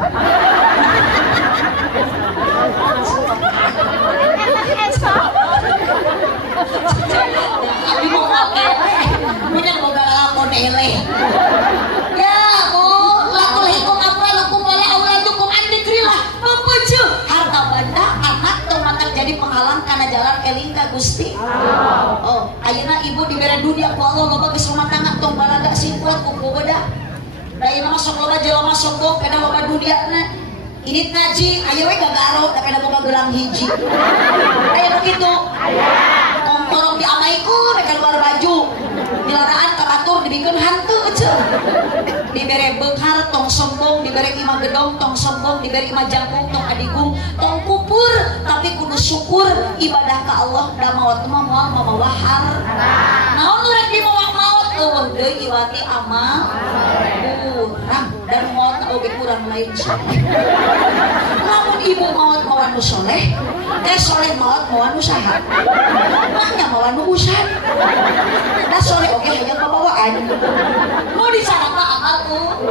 Abi mau ngake, punya boga lakon eleh. Ya Bu, lakul hikum amwalukum wala auladukum an dzikrillah. Pepuju harta benda anak teu matak jadi penghalang kana jalan eling ka Gusti. Oh, ayeuna ibu dibere dunia ku Allah loba geus rumah tangga tong balaga sing kuat ku bogoda. Da ieu mah sok loba jelema sombong kada loba duniana. Ini ngaji, ayo we gagaro, tapi ada boga gelang hiji. Ayo begitu. Komporong diamaiku, mereka luar baju. Dilaraan kabatur dibikin hantu aja. Diberi bekhar, tong sombong, diberi imah gedong, tong sombong, diberi imah jangkung, tong adigung, tong kupur. Tapi kudu syukur ibadah ke Allah. Da maut mah moal mamawa har. Naon nu rek dimawak maut eueuh deui iwati amal. Kurang dan maut oge kurang lain soleh. Lamun ibu maut mawan nu soleh, soleh maut mawan nu saha? Maknya mawan nu usan. Da soleh oge hayang pabawaan. Mau disarata amalku.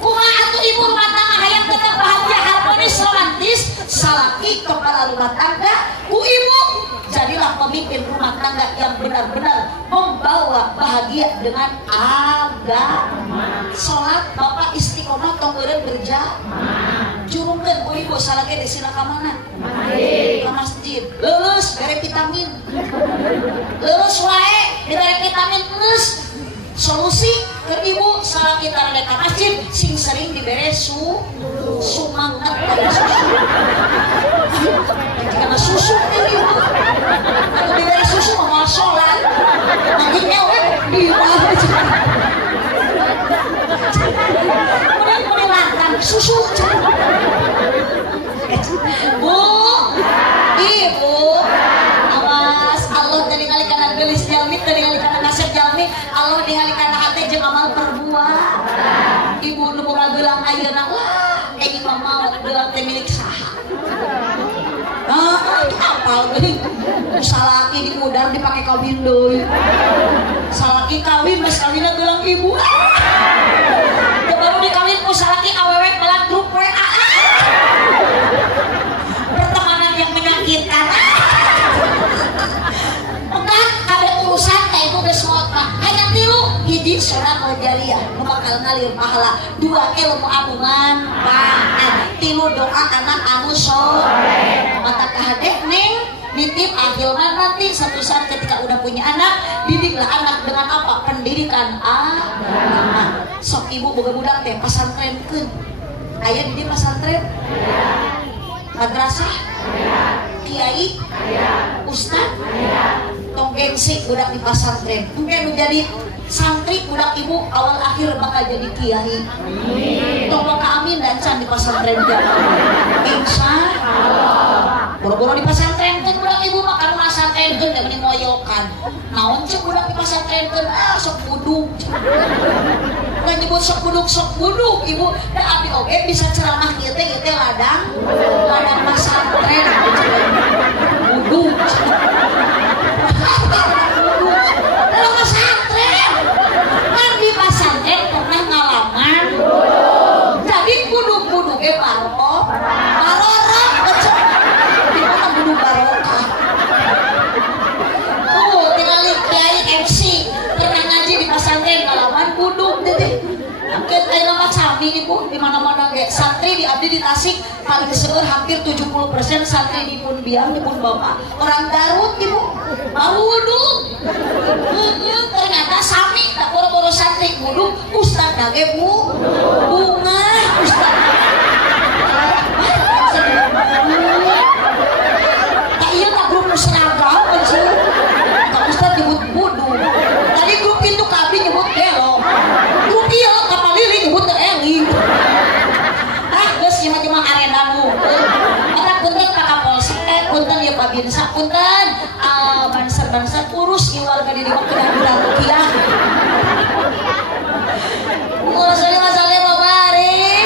Kumaha atuh ibu rumah tangga hayang tetep bahagia harmonis romantis, salaki kepala rumah tangga ku ibu. Jadilah pemimpin rumah tangga yang benar-benar membawa bahagia dengan agama. Salat bapak istiqomah tong eureun berjamaah. Jurungkeun ku ibu salage di sila ka mana? Ka masjid. Leuleus bere vitamin. Leuleus wae dibere vitamin geus. Solusi ke ibu salah kita rada ka masjid sing sering dibere sumangat dari susu. Karena susu teh ibu. Kalau diberi susu mau sholat, nanti ewe di rumah. Kemudian menghilangkan susu. Bu, ibu, awas Allah dari ngalikan gelis jalmi, dari ngalikan nasib jalmi, Allah dihalikan hati jeung amal perbuat. Ibu nu boga gelang ayeuna wah, ini mah maot gelang teh milik saha. Apal geuning salaki di udar dipake kawin deui. Salaki kawin geus kawinna gelang ibu. Teu baru dikawin ku salaki awewe balang grup WA. Pertemanan yang menyakitkan. Enggak, kabeh urusan teh itu geus maot mah. Hanya tilu, hiji sedekah jariah nu bakal ngalir pahala, 2 ilmu anu manfaat, 3 doa anak anu soleh. Mata kahadek neng nitip ahilman nanti satu saat ketika udah punya anak, didiklah anak dengan apa? Pendidikan agama. Sok ibu boga budak teh pasantrenkeun. Aya di pasantren? Madrasah? Kiai? Ustad? Tong gengsi budak di pasantren. Mungkin nu jadi santri budak ibu awal akhir bakal jadi kiai. Tolong amin dan can di pesantren teh. Insya Allah. Boro-boro di pesantren teh budak ibu makan pesantren teh da meni moyokan. Naon cek budak di pesantren teh sok buduk. Udah nyebut sok buduk ibu. Da abi oge bisa ceramah ieu teh ladang pesantren. Buduk. Dalam pesantren. Kan di pesantren pernah ngalaman. Jadi buduk-buduk barokah. Barorok. Di mana buduk barokah? Tinggal Kiai MC pernah ngaji di pesantren ngalaman buduk teh. Angkat ayo nama sami ibu di mana-mana ge santri di abdi di Tasik paling seueur hampir 70% santri di pun biang di pun bapak orang Garut ibu mau wudhu ternyata sami tak boro-boro santri wudhu ustad dage bu bunga ustad tak iya tak grup seragam tak ustad nyebut wudhu tadi grup itu kabri nyebut gelo grup iya kapal lili nyebut eling geus cuma arena nu orang punten Pak Kapolsek punten ya Pak Binsa punten banser urus ieu warga di dieu keur rupiah masalah babarik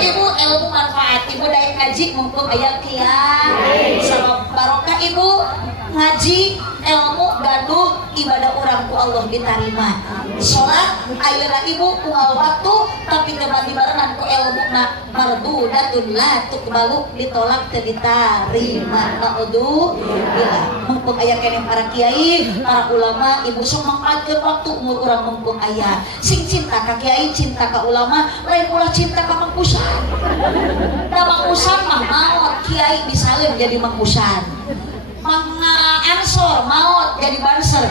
ibu ilmu manfaat ibu daek ngaji mumpung aya kiai sama barokah ibu ngaji ilmu gaduh ibadah orang ku Allah diterima sholat ayeuna ibu unggal waktu tapi teman dibarengan ku ilmu na mardudatun la tuqbalu ditolak teu diterima naudzubillah mumpung aya keneh para kiai para ulama ibu sok mangpaatkeun waktu umur urang mumpung aya sing cinta ka kiai cinta ka ulama lain ulah cinta ka mangkusan da mangkusan mah maot kiai disalin jadi mangkusan ansor maut jadi banser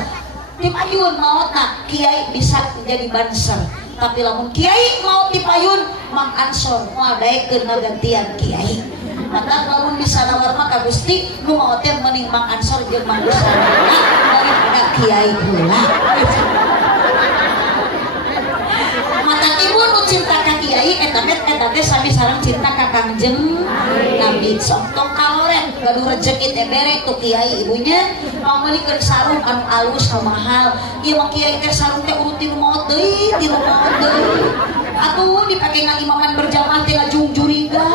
dipayun maut nak kiai bisa jadi banser tapi lamun kiai maut dipayun mang ansor moal daekeun ngagantian kiai maka lamun bisa nawar mah ka Gusti nu maot teh mending mang ansor jeung mang usana daripada kiai heula mata ibu nu cinta ka kiai eta teh sami sareng cinta ka Kangjeng Nabi sok tong kaloret gaduh rezeki teh bere tu kiai ibunya mau meulikeun sarung anu alus anu mahal ieu mah kiai teh sarung teh urut ti maot deui atuh dipake ngaimaman berjamaah teh ngajung juriga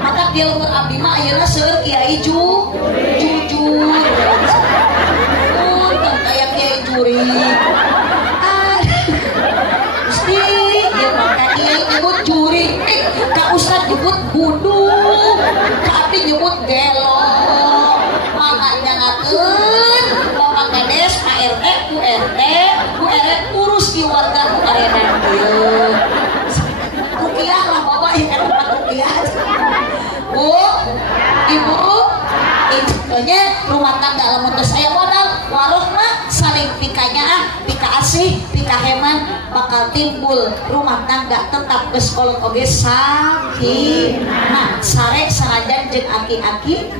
maka dia lumur abdi mah ayeuna seueur kiai jujur tong aya kiai juri Gusti ieu mah ka kiai nyebut juri ka ustad nyebut budu ka abdi nyebut gelo mangga nyangakeun Bapak Kades Pak RT Bu RT Bu RT urus di warga nu arena ieu rupiah lah bapak ya tempat rupiah bu ibu intinya rumah tangga lamun teu aya modal waroh mah saling pikanya pika asih pika heman bakal timbul rumah tangga tetap geus kolot oge sakinah sare sanajan jeung aki-aki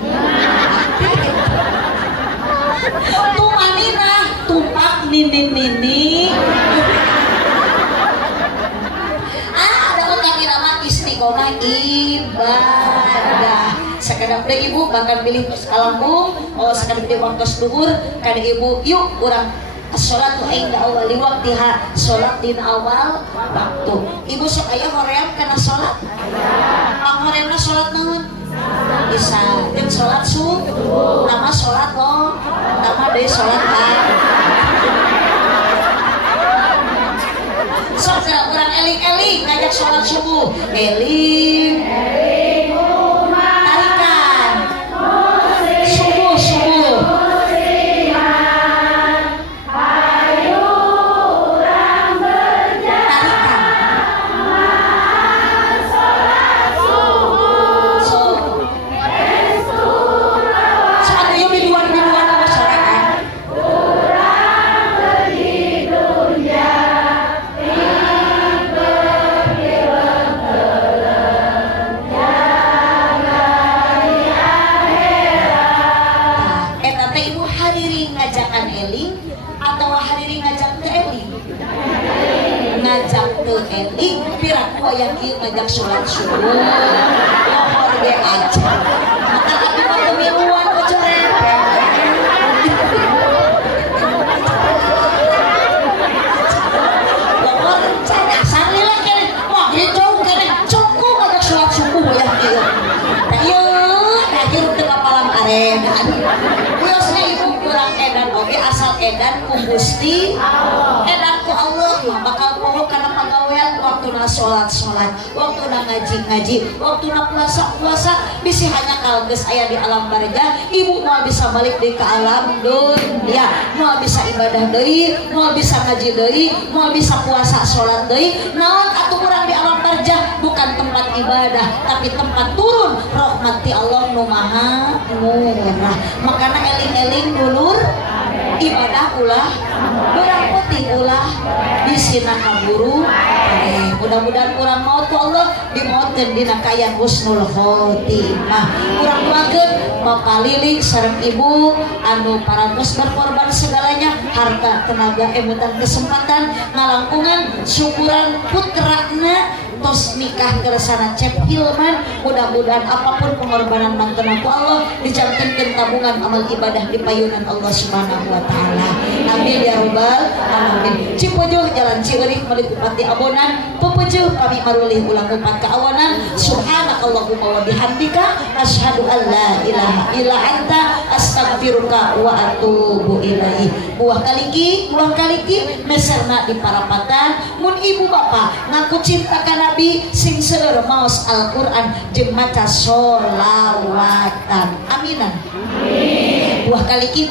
tumanina tumpak nini ada kami nama istiqomah ibadah sekadar deh ibu bakal pilih kalambung sekadar pilih waktu duhur kada ibu yuk urang sholat inda awali waktiha sholat din awal waktu ibu sok aya hoream kana sholat panghoreamna sholat naon bisa dan sholat subuh nama sholat lo nama deh sholat sok kurang eling-eling ngajak sholat subuh eling tarikan subuh Eli piraku aya kieu ngajak sholat subuh lohor ge aja mata abdi mah pemiluan kocorepet lohor can asal lila kene wah gini jauh kene cukup ngajak sholat subuh ya kieu nah ieu akhir teu kapalang arena wiosna ibu kurang edan oge asal edan ku Gusti edan ku Allah mah bakal poho kana pagawean waktuna sholat waktuna ngaji waktuna puasa bisi hanya kalges aya di alam barzah ibu mau bisa balik deui ka alam dunya mau bisa ibadah deui mau bisa ngaji deui mau bisa puasa sholat deui naon atuh urang di alam barzah bukan tempat ibadah tapi tempat turun rahmat ti Allah nu maha murah makana eling-eling dulur ibadah ulah berang putih ulah bisina kaburu mudah-mudahan kurang maut ku Allah dimautkeun dina kayan husnul khotimah kurang duakeun Bapak Liling sareng Ibu anu parantos berkorban segalanya harta tenaga emutan kesempatan ngalangkungan syukuran putrana tos nikah keresana Cep Hilman mudah-mudahan apapun pengorbanan manten ku Allah dijangkeun tabungan amal ibadah di payunan Allah Subhanahu wa taala amin ya rabbal alamin Cipujuh jalan Cieurik meuli Bupati Abonan Pupujuh kami marulih ulang upat kaawanan subhanakallahumma wa bihamdika asyhadu an la ilaha illa anta astaghfiruka wa atubu ilaih buah kaliki meserna di parapatan mun ibu bapak ngaku cinta ka Nabi sing seueur maos Al-Qur'an jeung maca sholawatan aminan amin buah kaliki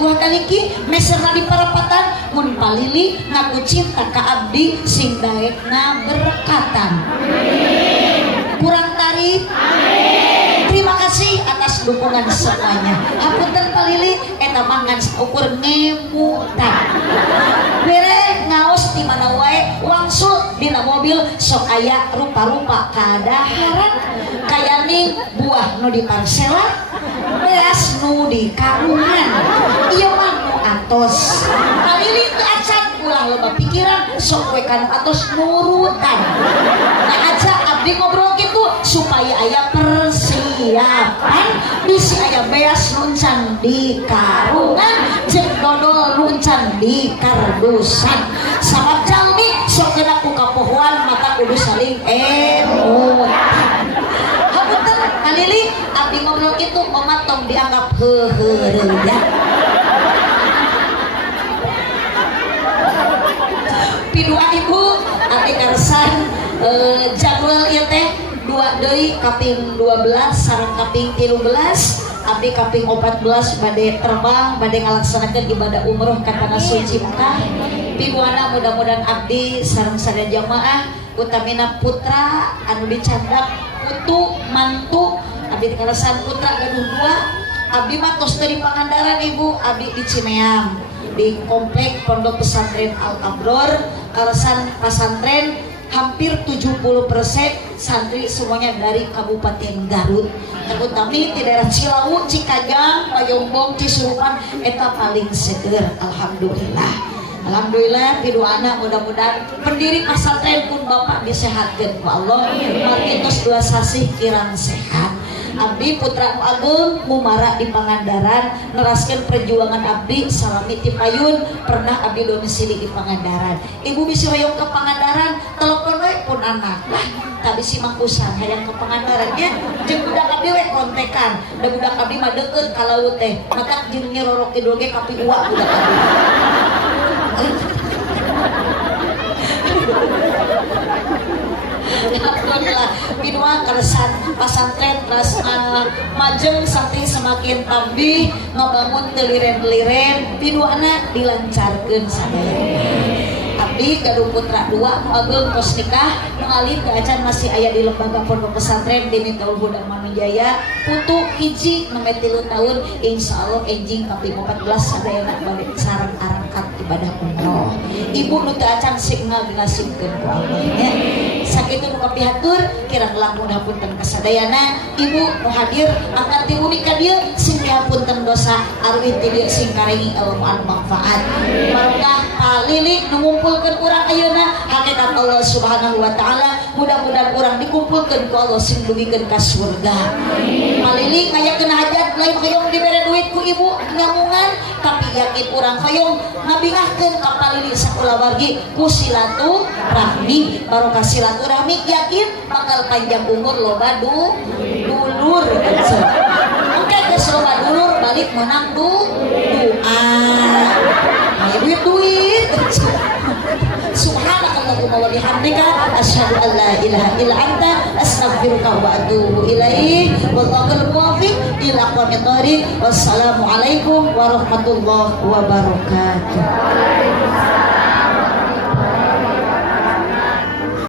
meserna di parapatan mun palili ngaku cinta ka abdi sing daekna berkatan amin kurang tarif amin terima kasih atas dukungan semuanya hapunten palili eta mangan ukur ngemutan bere ngaos di mana wae wangsul dina mobil sok aya rupa-rupa kadaharan kayaning buah nu di parselan beas nu di karungan ieu mah nu atos palili teu acan ulah loba pikiran sok we kana atos nurutan nah aja abdi ngobrol gitu supaya aya persiapan bisi aya beas nuncan di karungan jeung dodol nuncan di kardusan sabab jalmi sok kena ku kapohoan mata kudu saling emutan hapunten kalili abdi ngobrol kitu mematong dianggap heuheureuh ya pidua ibu abdi karsan jadwal ieu teh dua deui kaping 12 sareng kaping 13 abdi kaping 14 bade terbang bade ngalaksanakeun ibadah umroh ka tanah suci Mekah piduana mudah-mudahan abdi sareng sadaya jamaah utamina putra anu dicandak putu mantu abdi karasan putra gaduh 2 abdi mah tos teu di Pangandaran ibu abdi di Cineam di komplek Pondok Pesantren Al Abror karasan pesantren hampir 70% santri semuanya dari Kabupaten Garut terutama di daerah Cilawu, Cikajang, Payombong, Cisurupan eta paling seger alhamdulillah piduana mudah-mudahan pendiri pesantren pun bapak disehatkeun ku Allah margitos 2 sasih kirang sehat abdi putra agung mumara di Pangandaran neraskeun perjuangan abdi salami ti payun pernah abdi domisili di Pangandaran ibu bisi hoyong ke Pangandaran telepon we pun anak lah tak bisi mangkusan hayang ke Pangandaran nya jeung budak abdi we kontekan da budak abdi mah deukeut ka laut teh maka jeung nyerorok kidul ge ka piua budak abdi alhamdulillah binua keresan pasantren tresna majeng saking semakin tambih ngebangun teliren-teliren binuana dilancarkeun sadaya abdi gaduh putra 2 agung kos nikah mengalir acan masih aya di lembaga pondok pesantren di Mintaul Huda Manujaya putu hiji 3 tahun insyaallah enjing kaping 14 sadayana bade sareng arangkat ibadah umroh ibu nu teu acan sing ngaginasikeun ku Allah nya sakitu nu kapihatur kirang langkung hapunten kasadayana ibu nu hadir angkat tiuni ka dieu sing ngapunten dosa arwin ti dieu sing karengi ilmu manfaat barokah palili ngumpulkeun urang ayeuna hakikat Allah Subhanahu wa taala mudah-mudahan urang dikumpulkeun ku Allah sing dugikeun ka surga palili ngayakeun hajat lain hoyong dibere duit ku ibu ngamungan tapi yakin urang hoyong ngabingahkeun ka palili sakulah wargi ku silaturahmi barokah silaturahmi yakin bakal panjang umur loba dulur oke geus loba dulur balik menang doa duit subhanakallahumma wa bihamdika asyhadu an la ilaha illa anta astaghfiruka wa atubu ilaik wallahul muwaffiq ila aqwamit thoriq wassalamu alaikum warahmatullahi wabarakatuh.